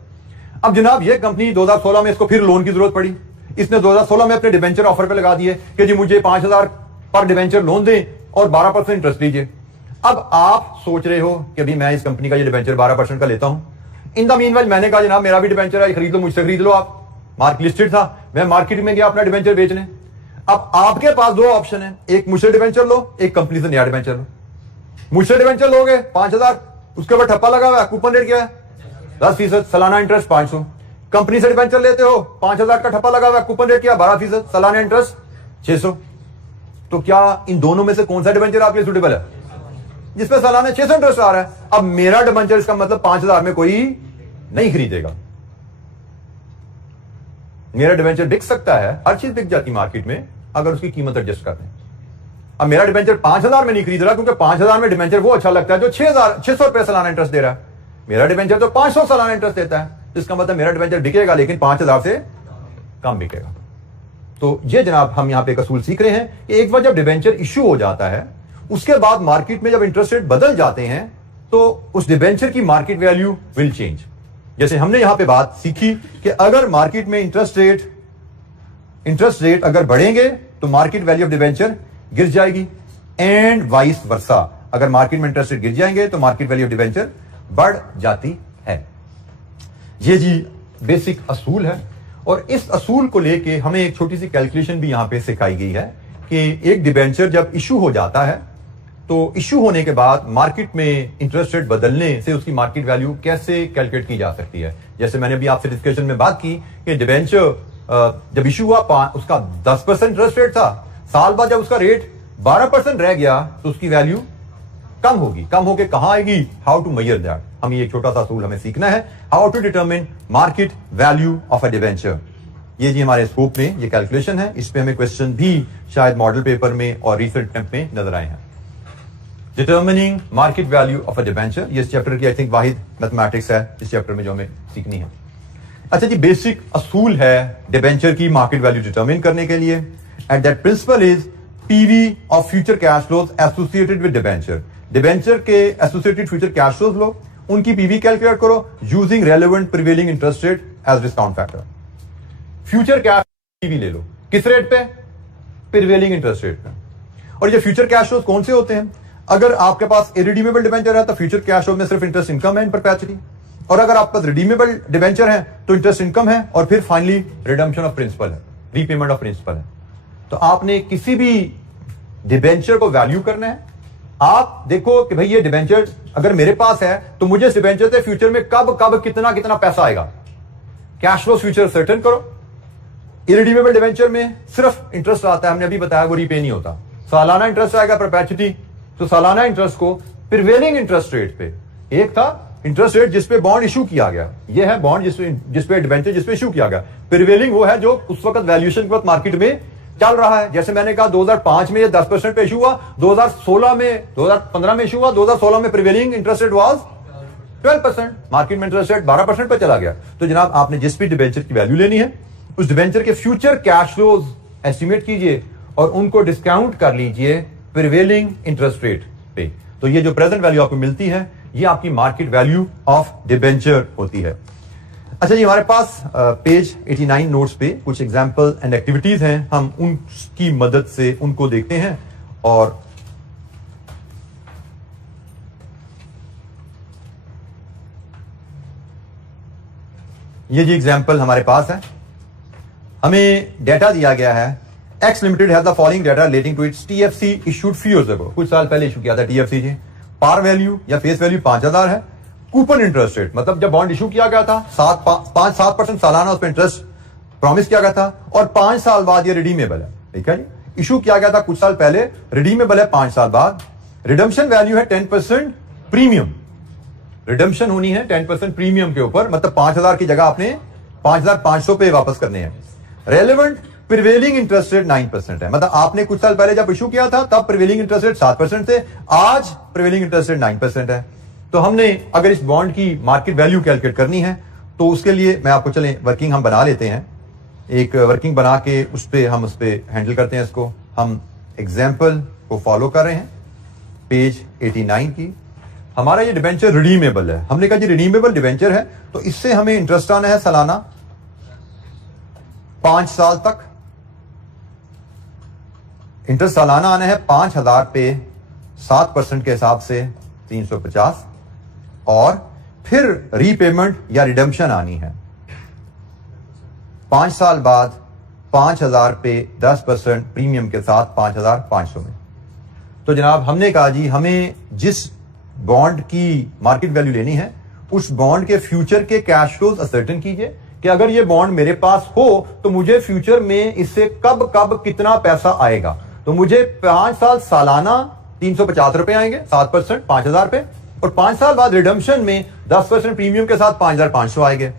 अब जनाब ये कंपनी 2016 में इसको फिर लोन की जरूरत पड़ी, इसने 2016 में अपने डिबेंचर ऑफर पे लगा दिए कि जी मुझे 5000 पर डिबेंचर लोन दें और 12% इंटरेस्ट लीजिए। अब आप सोच रहे हो कि अभी मैं इस कंपनी का ये डिबेंचर 12% का लेता हूं। इन द मीनवाइल मैंने कहा जनाब मेरा भी डिबेंचर है, खरीद लो, मुझसे खरीद लो आप। मार्केट लिस्टेड था, मैं मार्केट में गया अपना डिबेंचर बेचने। अब आपके पास दो ऑप्शन है, एक मुझसे डिबेंचर लो, एक कंपनी से नया डिबेंचर लो। मुझसे डिबेंचर लोगे 5000, उसके ऊपर ठप्पा लगा हुआ है, कूपन रेट क्या है 10%, सालाना इंटरेस्ट 500। कंपनी से डिबेंचर लेते हो 5000 का ठप्पा लगा हुआ है, कूपन रेट क्या 12%, सालाना इंटरेस्ट 600। तो क्या इन दोनों में से कौन सा डिबेंचर आपके लिए सूटेबल है? जिसपे सालाना 600 इंटरेस्ट आ रहा है। अब मेरा डिबेंचर इसका मतलब 5000 में कोई नहीं खरीदेगा। मेरा डिबेंचर बिक सकता है, हर चीज बिक जाती मार्केट में अगर उसकी कीमत एडजस्ट कर दें। अब मेरा डिबेंचर 5000 में नहीं खरीद रहा, क्योंकि 5000 में डिबेंचर वो अच्छा लगता है जो 600 रुपए सालाना इंटरेस्ट दे रहा है। मेरा डिबेंचर तो 500 सालाना इंटरेस्ट देता है, इसका मतलब मेरा डिबेंचर बिकेगा लेकिन 5000 से कम बिकेगा। तो ये जनाब हम यहां पे एक असूल सीख रहे हैं कि एक बार जब डिबेंचर इश्यू हो जाता है, उसके बाद मार्केट में जब इंटरेस्ट रेट बदल जाते हैं तो उस डिबेंचर की मार्केट वैल्यू विल चेंज। जैसे हमने यहां पे बात सीखी कि अगर मार्केट में इंटरेस्ट रेट अगर बढ़ेंगे तो मार्केट वैल्यू ऑफ डिबेंचर गिर जाएगी, एंड वाइस वर्सा। अगर मार्केट में इंटरेस्ट रेट गिर जाएंगे तो मार्केट वैल्यू ऑफ डिबेंचर बढ़ जाती है। ये जी बेसिक असूल है, और इस असूल को लेके हमें एक छोटी सी कैलकुलेशन भी यहां पे सिखाई गई है कि एक डिबेंचर जब इशू हो जाता है तो इशू होने के बाद मार्केट में इंटरेस्ट रेट बदलने से उसकी मार्केट वैल्यू कैसे कैलकुलेट की जा सकती है। जैसे मैंने भी आपसे डिस्कशन में बात की कि डिबेंचर जब इशू हुआ उसका 10% इंटरेस्ट रेट था, साल बाद जब उसका रेट 12% रह गया तो उसकी वैल्यू कम होगी। कम होके कहां आएगी? How to measure that. हम ये छोटा सा असूल हमें सीखना है, how to determine market value of a debenture. ये जी हमारे स्कोप में ये कैलकुलेशन है। इस पे हमें क्वेश्चन भी शायद मॉडल पेपर में और रिसेंट अटेम्प्ट में नजर आए हैं। Determining market value of a debenture, ये इस चैप्टर की आई थिंक वाहिद मैथमेटिक्स है इस चैप्टर में जो हमें सीखनी है। अच्छा जी, बेसिक असूल है डिबेंचर की मार्केट वैल्यू डिटरमिन करने के लिए, and that principle is PV of future cash flows associated with debenture. Debenture के एसोसिएटेड फ्यूचर कैश फ्लोज लो, उनकी पीवी कैलकुलेट करो using relevant prevailing interest rate as discount factor. Future cash PV ले लो, किस रेट पे? Prevailing interest rate पे। और ये फ्यूचर कैश फ्लोज कौन से होते हैं? अगर आपके पास इरिडीमेबल डिबेंचर है तो फ्यूचर कैश फ्लो में सिर्फ इंटरेस्ट इनकम है इन परपेचुअली, और अगर आपके पास रिडीमेबल डिबेंचर है तो इंटरेस्ट इनकम है और फिर फाइनली रिडम्पशन ऑफ प्रिंसिपल है, रीपेमेंट ऑफ प्रिंसिपल है। तो आपने किसी भी डिबेंचर को वैल्यू करना है। आप देखो कि भाई ये डिबेंचर अगर मेरे पास है तो मुझे इस डिबेंचर से फ्यूचर में कब कब कितना कितना पैसा आएगा। कैश फ्लो फ्यूचर सर्टेन करो। इरिडीमेबल डिबेंचर में सिर्फ इंटरेस्ट आता है, हमने अभी बताया वो रीपे नहीं होता। सालाना इंटरेस्ट आएगा परपेचुटी, तो सालाना इंटरेस्ट को प्रिवेलिंग इंटरेस्ट रेट पे, एक था इंटरेस्ट रेट जिसपे बॉन्ड इशू किया गया, ये है बॉन्ड जिसपे डिबेंचर जिसपे इशू किया गया। प्रिवेलिंग वो है जो उस वक्त वैल्यूएशन के वक्त मार्केट में चल रहा है। जैसे मैंने कहा 2005 में ये 10% पे इशू हुआ, 2016 में 2015 में इशू हुआ, 2016 में prevailing interest rate was 12%, market में इंटरेस्ट रेट 12% पे चला गया। तो जनाब आपने जिस भी डिबेंचर की वैल्यू लेनी है उस डिबेंचर के फ्यूचर कैश फ्लोज एस्टिमेट कीजिए और उनको डिस्काउंट कर लीजिए प्रिवेलिंग इंटरेस्ट रेट पे। तो ये जो प्रेजेंट वैल्यू आपको मिलती है ये आपकी मार्केट वैल्यू ऑफ डिबेंचर होती है। अच्छा जी, हमारे पास पेज 89 नोट्स पे कुछ एग्जांपल एंड एक्टिविटीज हैं, हम उनकी मदद से उनको देखते हैं। और ये जी एग्जांपल हमारे पास है। हमें डेटा दिया गया है, X limited has the following data relating to its TFC issued few years ago. कुछ साल पहले इशू किया था टीएफसी जी। पार वैल्यू या फेस वैल्यू 5000 है। कूपन इंटरेस्ट रेट, मतलब जब बॉन्ड इशू किया गया था 7% सालाना उस पर इंटरेस्ट प्रॉमिस किया गया था, और 5 साल बाद ये रिडीमेबल है। ठीक है जी, इशू किया गया था कुछ साल पहले, रिडीमेबल है 5 साल बाद। रिडम्पशन वैल्यू है 10% प्रीमियम, रिडम्पशन होनी है 10% प्रीमियम के ऊपर, मतलब 5000 की जगह आपने 5500 पे वापस करने हैं। रेलेवेंट प्रिवेलिंग इंटरेस्ट रेट 9% है, मतलब आपने कुछ साल पहले जब इशू किया था तब प्रिवेलिंग इंटरेस्ट रेट 7% थे, आज प्रिवेलिंग इंटरेस्ट रेट 9% है। तो हमने अगर इस बॉन्ड की मार्केट वैल्यू कैलकुलेट करनी है तो उसके लिए मैं आपको चलें वर्किंग हम बना लेते हैं, एक वर्किंग बना के उस पर हैंडल करते हैं इसको। हम एग्जाम्पल को फॉलो कर रहे हैं पेज 89 की। हमारा ये डिबेंचर रिडीमेबल है, हमने कहा जी रिडीमेबल डिबेंचर है तो इससे हमें इंटरेस्ट आना है सालाना 5 साल तक। इंटरेस्ट सालाना आना है 5000 पे 7% के हिसाब से 350, और फिर रीपेमेंट या रिडम्पशन आनी है 5 साल बाद 5000 पे 10% प्रीमियम के साथ 5500 में। तो जनाब हमने कहा जी हमें जिस बॉन्ड की मार्केट वैल्यू लेनी है उस बॉन्ड के फ्यूचर के कैश फ्लोज असर्टेन कीजिए कि अगर ये बॉन्ड मेरे पास हो तो मुझे फ्यूचर में इससे कब कब कितना पैसा आएगा। तो मुझे 5 साल सालाना 350 रुपए आएंगे, 7% 5000 पे, और 5 साल बाद रिडम्पशन में 10% प्रीमियम के साथ 5500 आएंगे।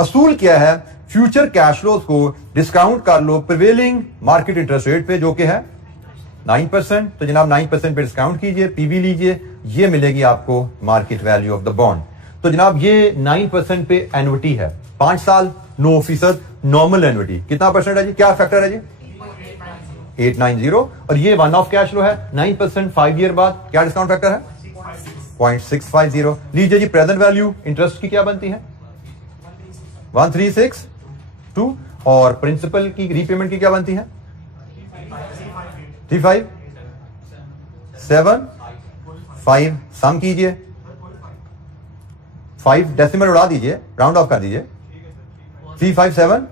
असूल क्या है, फ्यूचर कैश फ्लोज को डिस्काउंट कर लो प्रिवेलिंग मार्केट इंटरेस्ट रेट पे जो कि है 9%। तो जनाब 9% पे डिस्काउंट कीजिए, पीवी लीजिए, ये मिलेगी आपको market value of the bond. तो जनाब ये 9% पे एन्युटी है, 5 साल 9% नॉर्मल एन्युटी। कितना परसेंट है जी, क्या फैक्टर है जी 890, और ये वन ऑफ कैश फ्लो है 9% 5 ईयर बाद, क्या डिस्काउंट फैक्टर है 0.650। लीजिए जी प्रेजेंट वैल्यू इंटरेस्ट की क्या बनती है 1362, और प्रिंसिपल की रीपेमेंट की क्या बनती है 3575। सम कीजिए 5 डेसिमल उड़ा दीजिए, राउंड ऑफ कर दीजिए, 357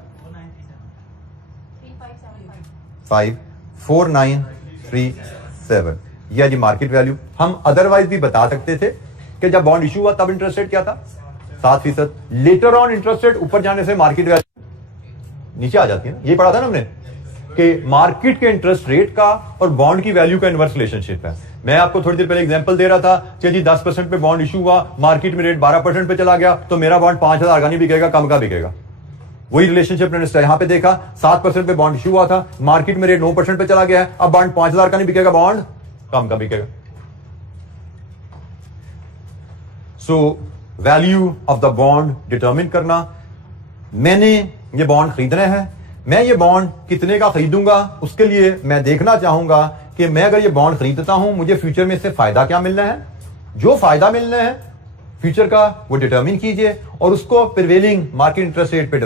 54937, यह जी मार्केट वैल्यू। हम अदरवाइज भी बता सकते थे कि जब बॉन्ड इशू हुआ तब इंटरेस्ट रेट क्या था 7%, लेटर ऑन इंटरेस्ट रेट ऊपर जाने से मार्केट वैल्यू नीचे आ जाती है ना। ये पढ़ा था ना हमने कि मार्केट के इंटरेस्ट रेट का और बॉन्ड की वैल्यू का इनवर्स रिलेशनशिप है। मैं आपको थोड़ी देर पहले एग्जांपल दे रहा था कि जी 10% पे बॉन्ड इशू हुआ, मार्केट में रेट 12% पे चला गया, तो मेरा बॉन्ड 5,000 का नहीं बिकेगा, कम का बिकेगा। वही रिलेशनशिप मैंने यहां पे देखा, 7% पे बॉन्ड इशू हुआ था, मार्केट में रेट 9% पे चला गया है, अब बॉन्ड 5,000 का नहीं बिकेगा, बॉन्ड कम का बिकेगा। So value of the bond determine करना, मैंने ये बॉन्ड खरीदना है, मैं ये बॉन्ड कितने का खरीदूंगा, उसके लिए मैं देखना चाहूंगा कि मैं अगर ये बॉन्ड खरीदता हूं मुझे फ्यूचर में इससे फायदा क्या मिलना है। जो फायदा मिलना है फ्यूचर का वो डिटरमिन कीजिए और उसको प्रिवेलिंग मार्केट इंटरेस्ट रेट पे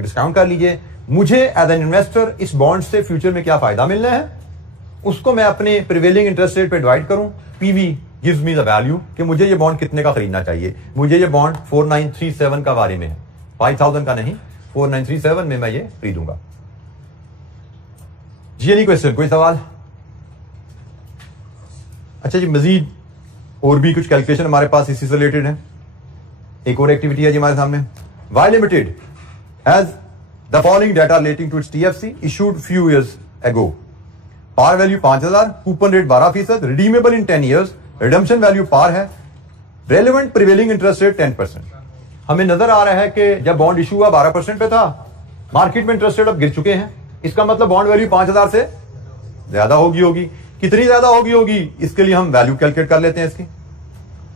डिस्काउंट कर लीजिए। मुझे एज एन इन्वेस्टर इस बॉन्ड से फ्यूचर में क्या फायदा मिलना है उसको मैं अपने प्रिवेलिंग इंटरेस्ट रेट पे डिवाइड करूं। PV gives me the value कि मुझे ये बॉन्ड कितने का खरीदना चाहिए। मुझे ये बॉन्ड 4937 का बारे में है, 5000 का नहीं, 4937 में मैं ये खरीदूंगा। जी एनी क्वेश्चन, कोई सवाल? अच्छा जी, मजीद और भी कुछ कैलकुलेशन हमारे पास इसी से रिलेटेड है। एक और एक्टिविटी है जी हमारे सामने। Y limited has the following data relating to its TFC issued few years ago. Par value 5000, coupon rate 12%, redeemable in 10 years, redemption value par है, रेलेवेंट प्रिवेलिंग इंटरेस्ट रेट 10%। हमें नजर आ रहा है कि जब बॉन्ड इशू हुआ 12% पे था, मार्केट में इंटरेस्ट रेट अब गिर चुके हैं, इसका मतलब बॉन्ड वैल्यू 5000 से ज्यादा होगी। कितनी ज्यादा होगी इसके लिए हम वैल्यू कैलकुलेट कर लेते हैं इसकी।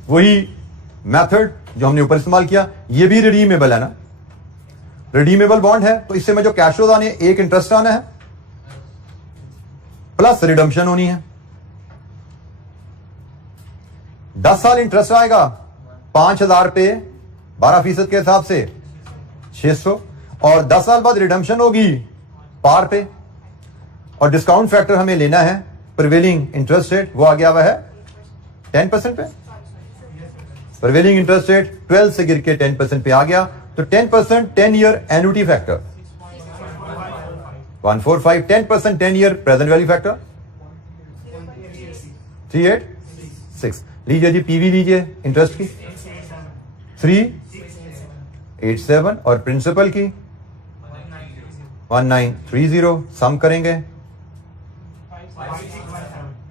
वही मेथड जो हमने ऊपर इस्तेमाल किया, ये भी रिडीमेबल है ना, रिडीमेबल बॉन्ड है, तो इससे में जो कैश फ्लोज आने, एक इंटरेस्ट आना है प्लस रिडम्पशन होनी है। 10 साल इंटरेस्ट आएगा 5000 पे 12% के हिसाब से 600, और 10 साल बाद रिडम्पशन होगी पार पे, और डिस्काउंट फैक्टर हमें लेना है प्रिवेलिंग इंटरेस्ट रेट, वो आ गया हुआ है 10% पे। प्रिवेलिंग इंटरेस्ट रेट 12 से गिर के 10% पे आ गया, तो 10% 10 year annuity factor 145, 10% 10 year present value factor 386। लीजिए जी पीवी लीजिए इंटरेस्ट की 387 और प्रिंसिपल की 1930, सम करेंगे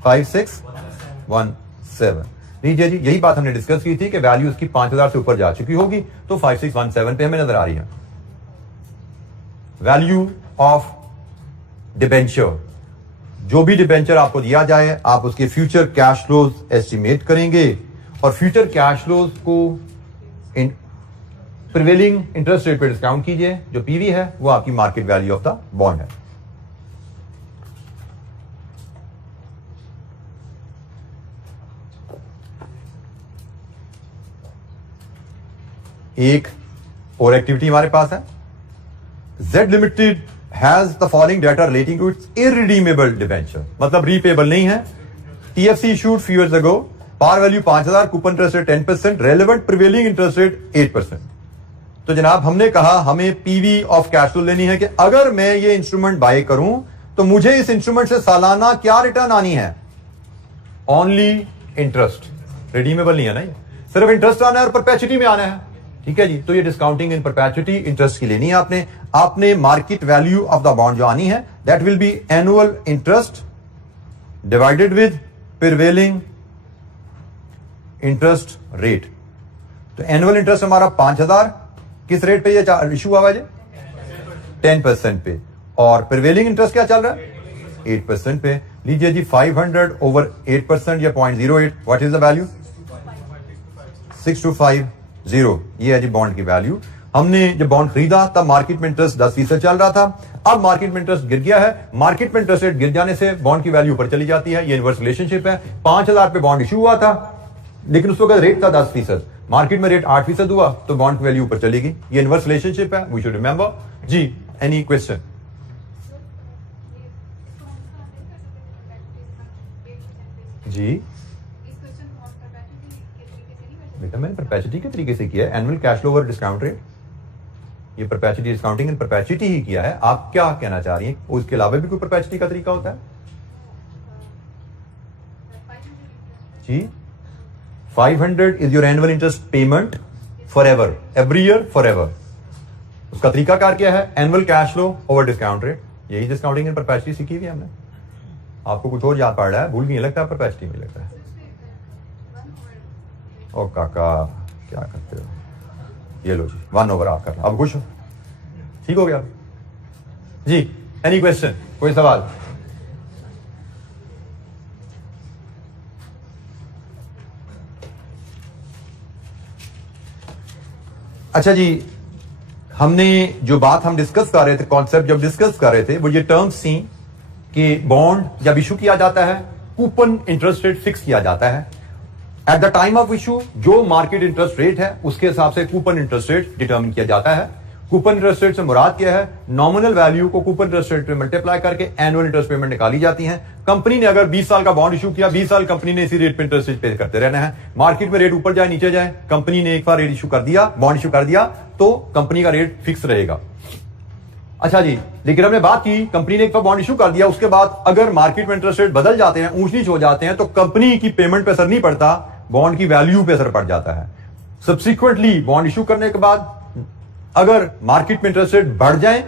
5617। लीजिए जी, यही बात हमने डिस्कस की थी कि वैल्यू उसकी 5000 से ऊपर जा चुकी होगी, तो 5617 पे हमें नजर आ रही है। वैल्यू ऑफ डिबेंचर, जो भी डिबेंचर आपको दिया जाए आप उसके फ्यूचर कैश फ्लोज एस्टिमेट करेंगे और फ्यूचर कैश फ्लोज को प्रिवेलिंग इंटरेस्ट रेट पे डिस्काउंट कीजिए। जो पीवी है वो आपकी market value of the bond है। एक और एक्टिविटी हमारे पास है। Z limited has the following data relating to its irredeemable debenture, मतलब रीपेबल नहीं है। TFC issued few years ago, par value 5000, coupon interest rate 10%, relevant prevailing interest rate 8%। तो जनाब हमने कहा हमें पीवी ऑफ कैश फ्लो लेनी है कि अगर मैं ये इंस्ट्रूमेंट बाय करूं तो मुझे इस इंस्ट्रूमेंट से सालाना क्या रिटर्न आनी है। ओनली इंटरेस्ट, रिडीमेबल नहीं है ना, ये सिर्फ इंटरेस्ट आना है और परपेचुटी में आना है। ठीक है जी, तो ये डिस्काउंटिंग इन परपेचुटी इंटरेस्ट की लेनी है आपने market value of the bond जो आनी है that will be annual interest divided with prevailing interest rate. तो एनुअल इंटरेस्ट हमारा 5000, किस रेट पे ये इशू हुआ है 10% पे, और प्रिवेलिंग इंटरेस्ट क्या चल रहा है 8% पे। लीजिए जी 500 ओवर 8% या 0.08, व्हाट इज द वैल्यू 6250, ये है जी बॉन्ड की वैल्यू। हमने जब बॉन्ड खरीदा तब मार्केट में इंटरेस्ट 10% चल रहा था, अब मार्केट में इंटरेस्ट गिर गया है। मार्केट में इंटरेस्ट रेट गिर जाने से बॉन्ड की वैल्यू ऊपर चली जाती है, ये इनवर्स रिलेशनशिप है। 5000 पे बॉन्ड इशू हुआ था लेकिन उस वक्त रेट था 10%, मार्केट में रेट 8% हुआ तो बॉन्ड की वैल्यू ऊपर चलेगी, ये इनवर्स रिलेशनशिप है, वी शुड रिमेंबर। जी एनी क्वेश्चन? जी बेटा मैंने परपेचुटी के तरीके से किया है, annual cash flow over discount rate, ये परपेचुटी डिस्काउंटिंग इन परपेचुटी ही किया है। आप क्या कहना चाह रही हैं, उसके अलावा भी कोई परपेचुटी का तरीका होता है? जी 500 is your annual interest payment for ever, every year for ever. उसका तरीका कार क्या है? Annual cash flow over discount rate. यही डिस्काउंटिंग इन परपेचुटी सीखी हुई हमने। आपको कुछ और याद पड़ रहा है, भूल नहीं लगता है, परपेचुटी में लगता है। ओ काका क्या करते हो, ये लो जी 1/, आप करना। अब खुश हो, ठीक हो गया जी? एनी क्वेश्चन, कोई सवाल? अच्छा जी, हमने जो बात हम डिस्कस कर रहे थे, कॉन्सेप्ट जब डिस्कस कर रहे थे, वो ये टर्म्स थी कि बॉन्ड जब इशू किया जाता है, कूपन इंटरेस्ट रेट फिक्स किया जाता है at the time of issue. जो मार्केट इंटरेस्ट रेट है उसके हिसाब से कूपन इंटरेस्ट रेट डिटरमिन किया जाता है। कूपन इंटरेस्ट रेट से मुराद क्या है? नॉमिनल वैल्यू को कूपन इंटरेस्ट रेट पे मल्टीप्लाई करके एनुअल इंटरेस्ट पेमेंट निकाली जाती है। कंपनी ने अगर 20 साल का बॉन्ड इशू किया, 20 साल कंपनी ने इसी रेट पे इंटरेस्ट रेट पे करते रहना है। मार्केट में रेट ऊपर जाए नीचे जाए, कंपनी ने एक बार रेट इशू कर दिया, बॉन्ड इशू कर दिया, तो कंपनी का रेट फिक्स रहेगा। अच्छा जी, लेकिन हमने बात की कंपनी ने एक बार बॉन्ड इशू कर दिया, उसके बाद अगर मार्केट में इंटरेस्ट रेट बदल जाते हैं, ऊंच नीच हो जाते हैं, तो कंपनी की पेमेंट पे असर नहीं पड़ता, बॉन्ड की वैल्यू पे असर पड़ जाता है। सब्सिक्वेंटली बॉन्ड इशू करने के बाद अगर मार्केट में इंटरेस्ट रेट बढ़ जाए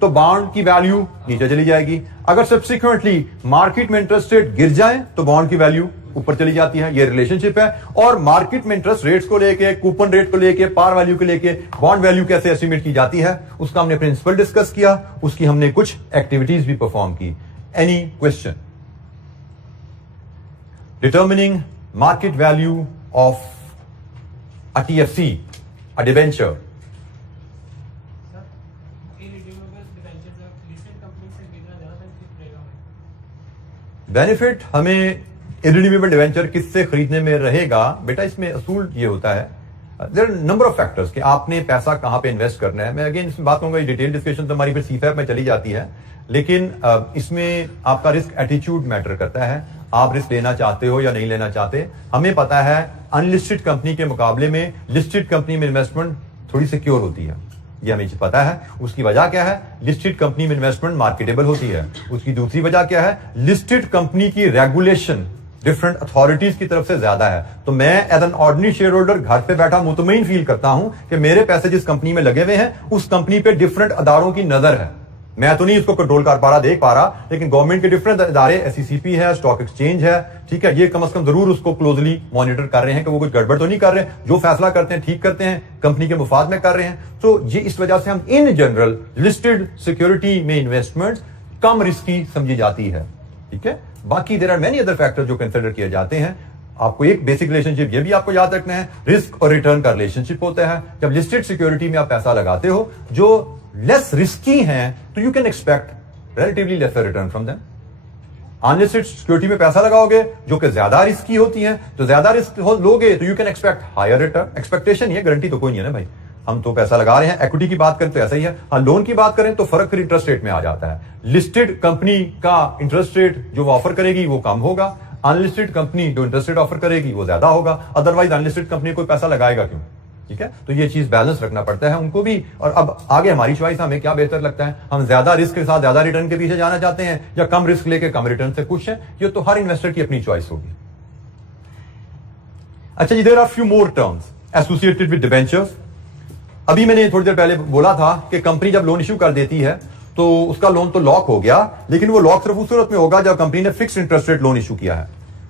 तो बॉन्ड की वैल्यू नीचे चली जाएगी। अगर सब्सिक्वेंटली मार्केट में इंटरेस्ट रेट गिर जाए तो बॉन्ड की वैल्यू ऊपर चली जाती है। ये रिलेशनशिप है। और मार्केट में इंटरेस्ट रेट्स को लेके, कूपन रेट को लेके, पार वैल्यू को लेके बॉन्ड वैल्यू कैसे एस्टिमेट की जाती है, उसका हमने प्रिंसिपल डिस्कस किया, उसकी हमने कुछ एक्टिविटीज भी परफॉर्म की। Any question? Determining market value of a TFC, a debenture. Benefit हमें इररिडीमेबल डिवेंचर किससे खरीदने में रहेगा? बेटा इसमें असूल ये होता है, देयर नंबर ऑफ फैक्टर्स कि आपने पैसा कहां पे इन्वेस्ट करना है। मैं अगेन इसमें बात करूंगा, डिटेल डिस्कशन तो हमारी फिर CFAP में चली जाती है, लेकिन इसमें आपका रिस्क एटीट्यूड मैटर करता है। आप रिस्क लेना चाहते हो या नहीं लेना चाहते। हमें पता है अनलिस्टेड कंपनी के मुकाबले में लिस्टेड कंपनी में इन्वेस्टमेंट थोड़ी सिक्योर होती है, ये हमें पता है। उसकी वजह क्या है? लिस्टेड कंपनी में इन्वेस्टमेंट मार्केटेबल होती है। उसकी दूसरी वजह क्या है? लिस्टेड कंपनी की रेगुलेशन डिफरेंट अथॉरिटीज की तरफ से ज्यादा है। तो मैं as an ordinary share holder घर पे बैठा मुतमईन फील करता हूं कि मेरे पैसे जिस कंपनी में लगे हुए हैं उस कंपनी पे डिफरेंट अदारों की नजर है। मैं तो नहीं इसको कंट्रोल कर पा रहा, देख पा रहा, लेकिन गवर्नमेंट के डिफरेंट इदारे, SECP है, स्टॉक एक्सचेंज है, ठीक है, ये कम से कम जरूर उसको क्लोजली मॉनिटर कर रहे हैं कि वो कुछ गड़बड़ तो नहीं कर रहे। जो फैसला करते हैं ठीक करते हैं, कंपनी के मुफाद में कर रहे हैं। तो ये इस वजह से हम इन जनरल लिस्टेड सिक्योरिटी में इन्वेस्टमेंट कम रिस्की समझी जाती है, ठीक है। बाकी there are many other factor जो कंसिडर किए जाते हैं। आपको एक बेसिक रिलेशनशिप ये भी आपको याद रखना है, रिस्क और रिटर्न का रिलेशनशिप होता है। जब लिस्टेड सिक्योरिटी में आप पैसा लगाते हो जो लेस रिस्की हैं, तो you can expect relatively laser return from them. Unlisted security में पैसा लगाओगे जो कि ज्यादा रिस्की होती है, तो ज्यादा रिस्क लोगे तो you can expect higher return. Expectation ये गारंटी तो कोई नहीं है ना भाई, हम तो पैसा लगा रहे हैं। इक्विटी की बात करें तो ऐसा ही है। हाँ, लोन की बात करें तो फर्क फिर इंटरेस्ट रेट में आ जाता है। लिस्टेड कंपनी का इंटरेस्ट रेट जो वो ऑफर करेगी वो कम होगा, अनलिस्टेड कंपनी जो इंटरेस्ट रेट ऑफर करेगी वो ज्यादा होगा। अदरवाइज अनलिस्टेड कंपनी कोई पैसा लगाएगा क्यों, ठीक है। तो ये चीज बैलेंस रखना पड़ता है उनको भी। और अब आगे हमारी चॉइस, हमें क्या बेहतर लगता है, हम ज्यादा रिस्क के साथ ज्यादा रिटर्न के पीछे जाना चाहते हैं या कम रिस्क लेके कम रिटर्न से खुश है, ये तो हर इन्वेस्टर की अपनी चॉइस होगी। अच्छा जी, there are few more terms associated with debentures. अभी मैंने थोड़ी देर पहले बोला था कि कंपनी जब लोन इश्यू कर देती है तो उसका लोन तो लॉक हो गया, लेकिन वो लॉक सिर्फ उस सूरत में होगा जब कंपनी ने fixed interest rate loan issue किया है।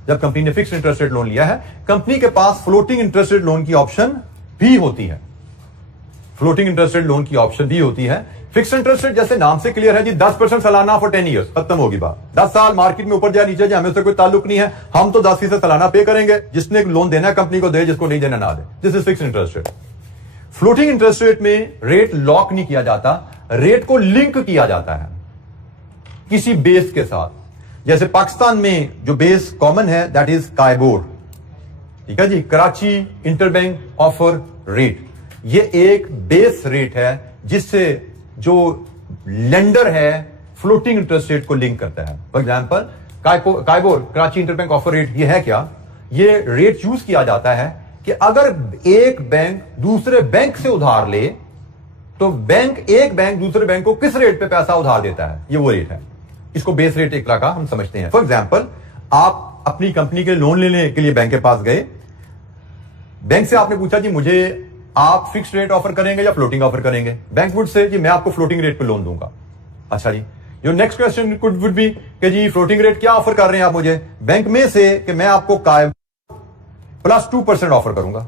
जब कंपनी ने फिक्स्ड इंटरेस्ट रेट लोन लिया है, कंपनी के पास फ्लोटिंग इंटरेस्ट रेट लोन की ऑप्शन भी होती है। फ्लोटिंग इंटरेस्ट रेट लोन की ऑप्शन भी होती है। फिक्स्ड इंटरेस्ट रेट जैसे नाम से क्लियर है जी, 10% सालाना फॉर 10 ईयर्स, खत्म होगी बात। 10 साल मार्केट में ऊपर जाए नीचे जाए हमें उससे कोई ताल्लुक नहीं है, हम तो 10% सालाना पे करेंगे। जिसने लोन देना है कंपनी को दे, जिसको नहीं देना ना दे। This is fixed interest rate. Floating interest rate में रेट लॉक नहीं किया जाता, रेट को लिंक किया जाता है किसी बेस के साथ। जैसे पाकिस्तान में जो बेस कॉमन है दैट इज कायबोर, ठीक है जी, कराची इंटरबैंक ऑफर रेट। ये एक बेस रेट है जिससे जो लेंडर है फ्लोटिंग इंटरेस्ट रेट को लिंक करता है। For example KIBOR, Karachi interbank offer rate, ये है क्या? ये रेट यूज किया जाता है कि अगर एक बैंक दूसरे बैंक से उधार ले तो एक बैंक दूसरे बैंक को किस रेट पे पैसा उधार देता है, ये वो रेट है। इसको बेस रेट एक तरह का हम समझते हैं। फॉर एग्जाम्पल, आप अपनी कंपनी के लोन लेने के लिए बैंक के पास गए, बैंक से आपने पूछा जी मुझे आप फिक्स रेट ऑफर करेंगे या फ्लोटिंग ऑफर करेंगे। बैंक वुड से जी मैं आपको फ्लोटिंग रेट पे लोन दूंगा। अच्छा जी, your next question would be कि जी फ्लोटिंग रेट क्या ऑफर कर रहे हैं आप मुझे। बैंक में से कि मैं आपको प्लस 2% ऑफर करूंगा।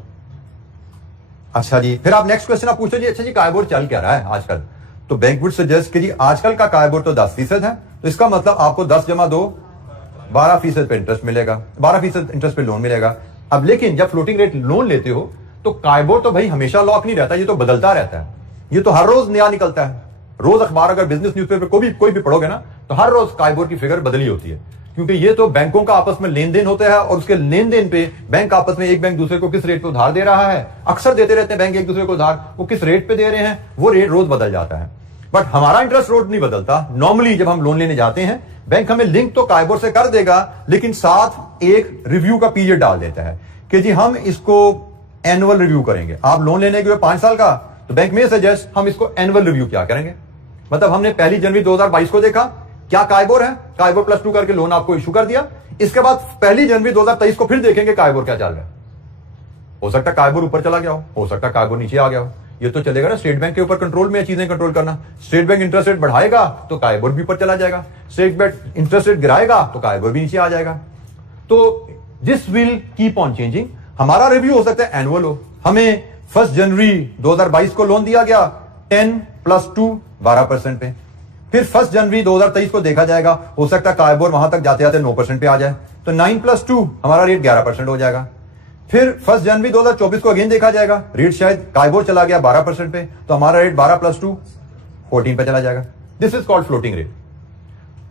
अच्छा जी, फिर आप नेक्स्ट क्वेश्चन आप पूछो जी अच्छा जी कायबोर चल क्या रहा है आजकल, तो बैंक वुड सजेस्ट कि जी आजकल का कायबोर तो 10% है, तो इसका मतलब आपको 10 जमा 2 12% पे इंटरेस्ट मिलेगा, 12% इंटरेस्ट पे लोन मिलेगा। अब लेकिन जब फ्लोटिंग रेट लोन लेते हो तो कायबोर तो भाई हमेशा लॉक नहीं रहता, ये तो बदलता रहता है, ये तो हर रोज नया निकलता है। रोज अखबार अगर बिजनेस न्यूज़पेपर कोई भी पढ़ोगे ना तो हर रोज कायबोर की फिगर बदली होती है, क्योंकि ये तो बैंकों का आपस में लेन देन होता है और उसके लेन देन पे बैंक आपस में एक बैंक दूसरे को किस रेट पे उधार दे रहा है, अक्सर देते रहते हैं बैंक एक दूसरे को उधार, वो किस रेट पे दे रहे हैं वो रेट रोज बदल जाता है। बट हमारा इंटरेस्ट रेट नहीं बदलता। नॉर्मली जब हम लोन लेने जाते हैं बैंक हमें लिंक तो कायबोर से कर देगा, लेकिन साथ एक रिव्यू का पीरियड डाल देता है कि जी हम इसको एनुअल रिव्यू करेंगे। आप लोन लेने के 5 साल का, तो बैंक में सजेस्ट हम इसको एनुअल रिव्यू क्या करेंगे। मतलब हमने 1 जनवरी 2022 को देखा क्या कायबोर है, कायबोर +2 करके लोन आपको इशू कर दिया। इसके बाद 1 जनवरी 2023 को फिर देखेंगे कायबोर क्या चल रहा है। हो सकता है कायबोर ऊपर चला गया हो सकता है कायबोर नीचे आ गया हो। ये तो चलेगा ना, स्टेट बैंक के ऊपर कंट्रोल में चीजें कंट्रोल करना। स्टेट बैंक इंटरेस्ट रेट बढ़ाएगा तो कायबोर भी ऊपर चला जाएगा, स्टेट बैंक इंटरेस्ट रेट गिराएगा तो कायबोर भी नीचे आ जाएगा। तो this will keep on changing. हमारा रिव्यू हो सकता है एनुअल हो। हमें 1 जनवरी 2022 को लोन दिया गया 10 + 2 12% पे, फिर 1 जनवरी 2023 को देखा जाएगा, हो सकता है कायबोर वहां तक जाते जाते 9% पे आ जाए, तो 9 + 2 हमारा रेट 11% हो जाएगा। फिर 1 जनवरी 2024 को अगेन देखा जाएगा, रेट शायद कायबोर चला गया 12% पे, तो हमारा रेट 12 + 2 14 पे चला जाएगा। This is called floating rate.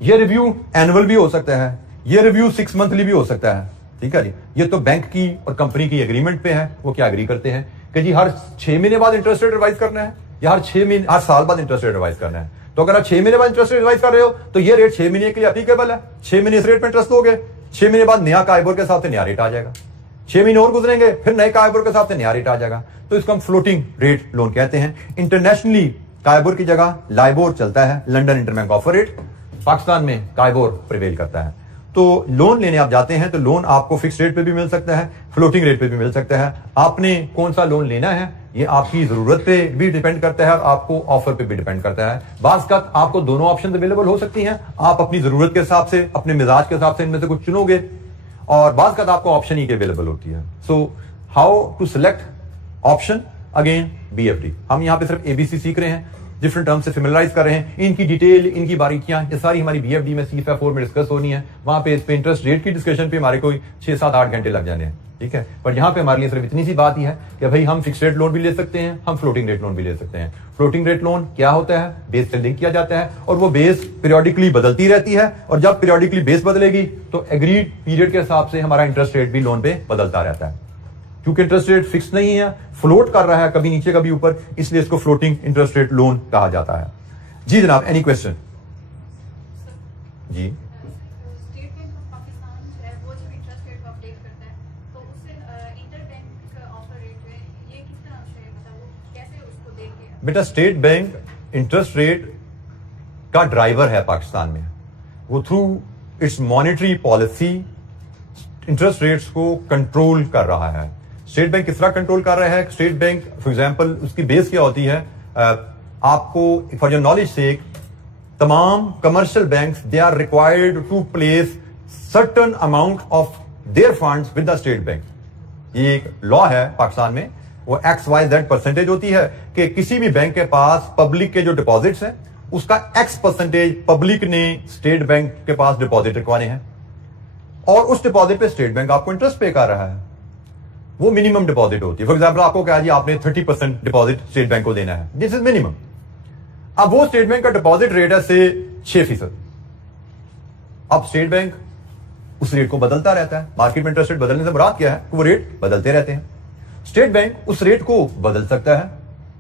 ये रिव्यू एनुअल भी हो सकता है, ये रिव्यू 6 मंथली भी हो सकता है। ठीक है जी, ये तो बैंक की और कंपनी की एग्रीमेंट पे है, वो क्या एग्री करते हैं कि जी हर 6 महीने बाद इंटरेस्ट रेट रिवाइज करना है या हर साल बाद इंटरेस्ट रेट रिवाइज करना है। तो अगर आप 6 महीने बाद इंटरेस्ट रेट रिवाइज कर रहे हो तो ये रेट 6 महीने के लिए एप्लीकेबल है। 6 महीने इस रेट पे इंटरेस्ट दोगे, 6 महीने बाद नया कायबोर के हिसाब से नया रेट आ जाएगा, 6 महीने और गुजरेंगे फिर नए कायबोर के हिसाब से नया रेट आ जाएगा। तो इसको हम फ्लोटिंग रेट लोन कहते हैं। इंटरनेशनली कायबोर की जगह लाइबोर चलता है, London interbank offer rate. Pakistan में कायबोर प्रिवेल करता है। तो लोन लेने आप जाते हैं तो लोन आपको फिक्स रेट पे भी मिल सकता है, फ्लोटिंग रेट पे भी मिल सकता है। आपने कौन सा लोन लेना है ये आपकी जरूरत पे भी डिपेंड करता है और आपको ऑफर पे भी डिपेंड करता है। बाज़ का आपको दोनों ऑप्शन अवेलेबल हो सकती हैं, आप अपनी जरूरत के हिसाब से अपने मिजाज के हिसाब से इनमें से कुछ चुनोगे, और बाज़ का आपको ऑप्शन ही अवेलेबल होती है। So how to select option, again BFD। हम यहाँ पे सिर्फ ABC सीख रहे हैं, डिफरेंट टर्म से फेमिलराइज कर रहे हैं। इनकी डिटेल, इनकी बारीकियां ये सारी हमारी BFD में CFA4 में डिस्कस होनी है। वहां पे इस पे इंटरेस्ट रेट की डिस्कशन पे हमारे कोई 6, 7, 8 घंटे लग जाने हैं। ठीक है, पर यहाँ पे हमारे लिए सिर्फ इतनी सी बात ही है कि भाई हम फिक्स रेट लोन भी ले सकते हैं, हम फ्लोटिंग रेट लोन भी ले सकते हैं। फ्लोटिंग रेट लोन क्या होता है, बेस से लिंक किया जाता है और वो बेस पीरियोडिकली बदलती रहती है, और जब पीरियोडिकली बेस बदलेगी तो एग्रीड पीरियड के हिसाब से हमारा इंटरेस्ट रेट भी लोन पे बदलता रहता है। क्योंकि इंटरेस्ट रेट फिक्स नहीं है, फ्लोट कर रहा है, कभी नीचे कभी ऊपर, इसलिए इसको फ्लोटिंग इंटरेस्ट रेट लोन कहा जाता है। जी जनाब, एनी क्वेश्चन? जी स्टेट बैंक ऑफ पाकिस्तान जो है वो जब इंटरेस्ट रेट को अपडेट करता है तो उससे इंटरबैंक ऑफर रेट है, ये किस तरह से मतलब वो कैसे उसको देख के? बेटा, स्टेट बैंक इंटरेस्ट रेट का ड्राइवर है पाकिस्तान में। वो through it's monetary policy interest rates को कंट्रोल कर रहा है। स्टेट बैंक किस तरह कंट्रोल कर रहा है? स्टेट बैंक फॉर एग्जांपल उसकी बेस क्या होती है, आपको फॉर योर नॉलेज से, तमाम commercial banks they are required to place certain amount of their funds with the state bank. ये एक लॉ है पाकिस्तान में, वो XYZ% होती है कि किसी भी बैंक के पास पब्लिक के जो डिपॉजिट्स हैं उसका X% पब्लिक ने स्टेट बैंक के पास डिपॉजिट रखवाने हैं, और उस डिपॉजिट पे स्टेट बैंक आपको इंटरेस्ट पे कर रहा है। वो मिनिमम डिपॉजिट होती है। फॉर एग्जांपल आपको क्या जी आपने 30% डिपॉजिट स्टेट बैंक को देना है, दिस इज मिनिमम। अब वो स्टेट बैंक का डिपॉजिट रेट है से 6%। अब स्टेट बैंक उस रेट को बदलता रहता है। मार्केट में इंटरेस्ट रेट बदलने से मुराद क्या है, वो रेट बदलते रहते हैं। स्टेट बैंक उस रेट को बदल सकता है,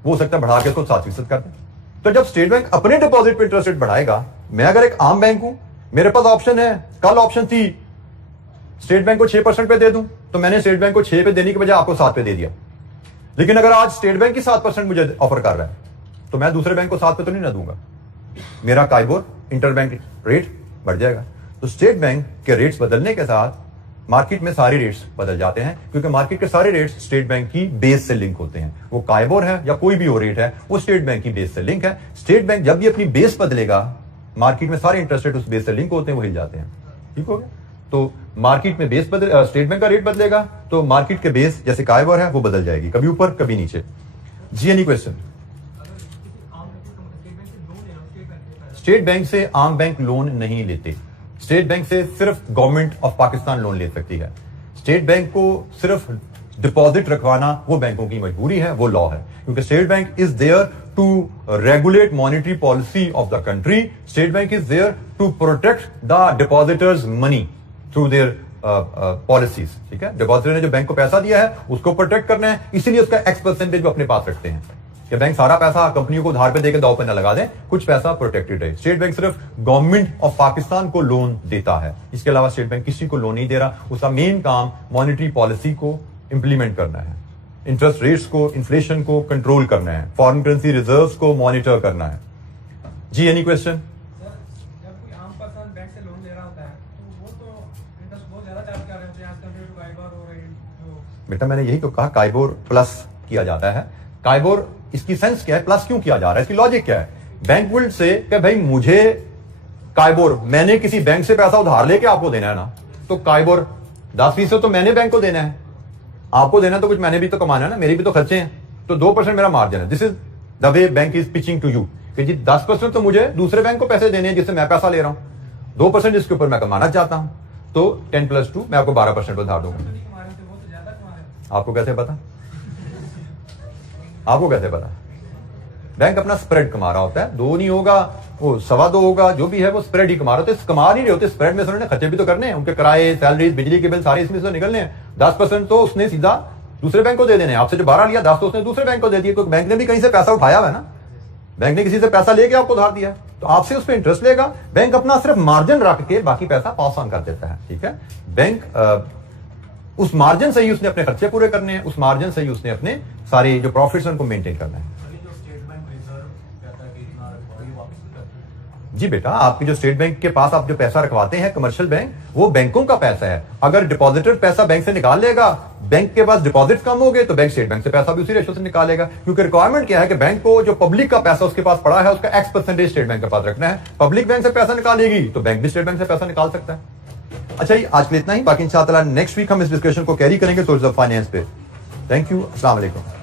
वो हो सकता है बढ़ा के उसको 7% कर दे। तो जब स्टेट बैंक अपने डिपॉजिट पे इंटरेस्ट रेट बढ़ाएगा, मैं अगर एक आम बैंक हूं, मेरे पास ऑप्शन है, कल ऑप्शन थी स्टेट बैंक को 6% पे दे दूं तो मैंने स्टेट बैंक को 6 पे देने के बजाय आपको 7 पे दे दिया। लेकिन अगर आज स्टेट बैंक ही 7% मुझे ऑफर कर रहा है तो मैं दूसरे बैंक को 7 पे तो नहीं ना दूंगा, मेरा काइबोर इंटरबैंक रेट बढ़ जाएगा। तो स्टेट बैंक के रेट्स बदलने के साथ मार्केट में सारे रेट्स बदल जाते हैं, क्योंकि मार्केट के सारे रेट्स स्टेट बैंक की बेस से लिंक होते हैं। वो काइबोर है या कोई भी वो रेट है, वो स्टेट बैंक की बेस से लिंक है। स्टेट बैंक जब भी अपनी बेस बदलेगा, मार्केट में सारे इंटरेस्ट रेट उस बेस से लिंक होते हैं, वो हिल जाते हैं। ठीक हो गया? तो मार्केट में बेस बदल, स्टेट बैंक का रेट बदलेगा तो मार्केट के बेस जैसे काइबोर है वो बदल जाएगी, कभी ऊपर कभी नीचे। जी एनी क्वेश्चन? स्टेट बैंक से आम बैंक लोन नहीं लेते। स्टेट बैंक से सिर्फ गवर्नमेंट ऑफ पाकिस्तान लोन ले सकती है। स्टेट बैंक को सिर्फ डिपॉजिट रखवाना वो बैंकों की मजबूरी है, वो लॉ है, क्योंकि state bank is there to regulate monetary policy of the country. State bank is there to protect the depositors money through their policies. ठीक है, डिपॉजिटर ने जो बैंक को पैसा दिया है उसको प्रोटेक्ट करना है, इसीलिए उसका X% वो अपने पास रखते हैं कि बैंक सारा पैसा कंपनियों को उधार पे देकर दाव पे न लगा दे, कुछ पैसा प्रोटेक्टेड है। स्टेट बैंक सिर्फ गवर्नमेंट ऑफ पाकिस्तान को लोन देता है, इसके अलावा स्टेट बैंक किसी को लोन नहीं दे रहा। उसका मेन काम मॉनेटरी पॉलिसी को इंप्लीमेंट करना है, इंटरेस्ट रेट्स को, इन्फ्लेशन को कंट्रोल करना है, फॉरेन करेंसी रिजर्व्स को मॉनिटर करना है। जी एनी क्वेश्चन? जब कोई आम पर्सन बैंक से लोन ले रहा होता है तो वो तो इंटरेस्ट बहुत ज्यादा चार्ज कर रहे होते हैं आज कंपेयर टू काइबोर और जो। बेटा मैंने यही तो कहा, काइबोर प्लस किया जाता है। काइबोर इसकी सेंस क्या है, प्लस क्यों किया जा रहा है, इसकी लॉजिक क्या है? बैंक विल से कि भाई मुझे काइबोर, मैंने किसी बैंक से पैसा उधार लेके आपको देना है ना, तो काइबोर 10% तो मैंने बैंक को देना है, आपको देना तो कुछ मैंने भी तो कमाना है ना, मेरी भी तो खर्चे हैं, तो 2% मेरा मार्जिन है। This is the way bank is pitching to you कि जी 10% तो मुझे दूसरे बैंक को पैसे देने हैं जिससे मैं पैसा ले रहा हूं, 2% इसके ऊपर मैं कमाना चाहता हूं, तो 10+2 मैं आपको 12% उधार दूंगा। आपको कैसे पता? आपको कैसे पता? बैंक अपना स्प्रेड कमा रहा होता है, 2 नहीं होगा वो 2.25 होगा, जो भी है वो स्प्रेड ही कमा रहे होते, कमा नहीं रहे होते। स्प्रेड में से उन्होंने खर्चे भी तो करने हैं, उनके किराए, सैलरीज, बिजली के बिल सारे इसमें से निकलने हैं। 10% तो उसने सीधा दूसरे बैंक को दे देने, आपसे जो 12 लिया 10 तो उसने दूसरे बैंक को दे दिया, क्योंकि बैंक ने भी कहीं से पैसा उठाया हुआ है ना, बैंक ने किसी से पैसा लेके आपको उधार दिया है, तो आपसे उस पर इंटरेस्ट लेगा। बैंक अपना सिर्फ मार्जिन रख के बाकी पैसा पास ऑन कर देता है। ठीक है, बैंक उस मार्जिन से ही उसने अपने खर्चे पूरे करने हैं, उस मार्जिन से ही उसने अपने सारे जो प्रॉफिट्स उनको मेंटेन करना है। जी बेटा, आपकी जो स्टेट बैंक के पास आप जो पैसा रखवाते हैं कमर्शियल बैंक, वो बैंकों का पैसा है। अगर डिपॉजिटर पैसा बैंक से निकाल लेगा, बैंक के पास डिपॉजिट कम हो गए तो बैंक स्टेट बैंक से पैसा भी उसी रेशो से निकालेगा, क्योंकि रिक्वायरमेंट क्या है कि बैंक को जो पब्लिक का पैसा उसके पास पड़ा है उसका X% स्टेट बैंक के पास रखना है। पब्लिक बैंक से पैसा निकालेगी तो बैंक भी स्टेट बैंक से पैसा निकाल सकता है। अच्छा जी, आज के लिए इतना ही, बाकी इंशाअल्लाह नेक्स्ट वीक हम इस डिस्कशन को कैरी करेंगे टुवर्ड्स द फाइनेंस पे। थैंक यू, अस्सलाम वालेकुम।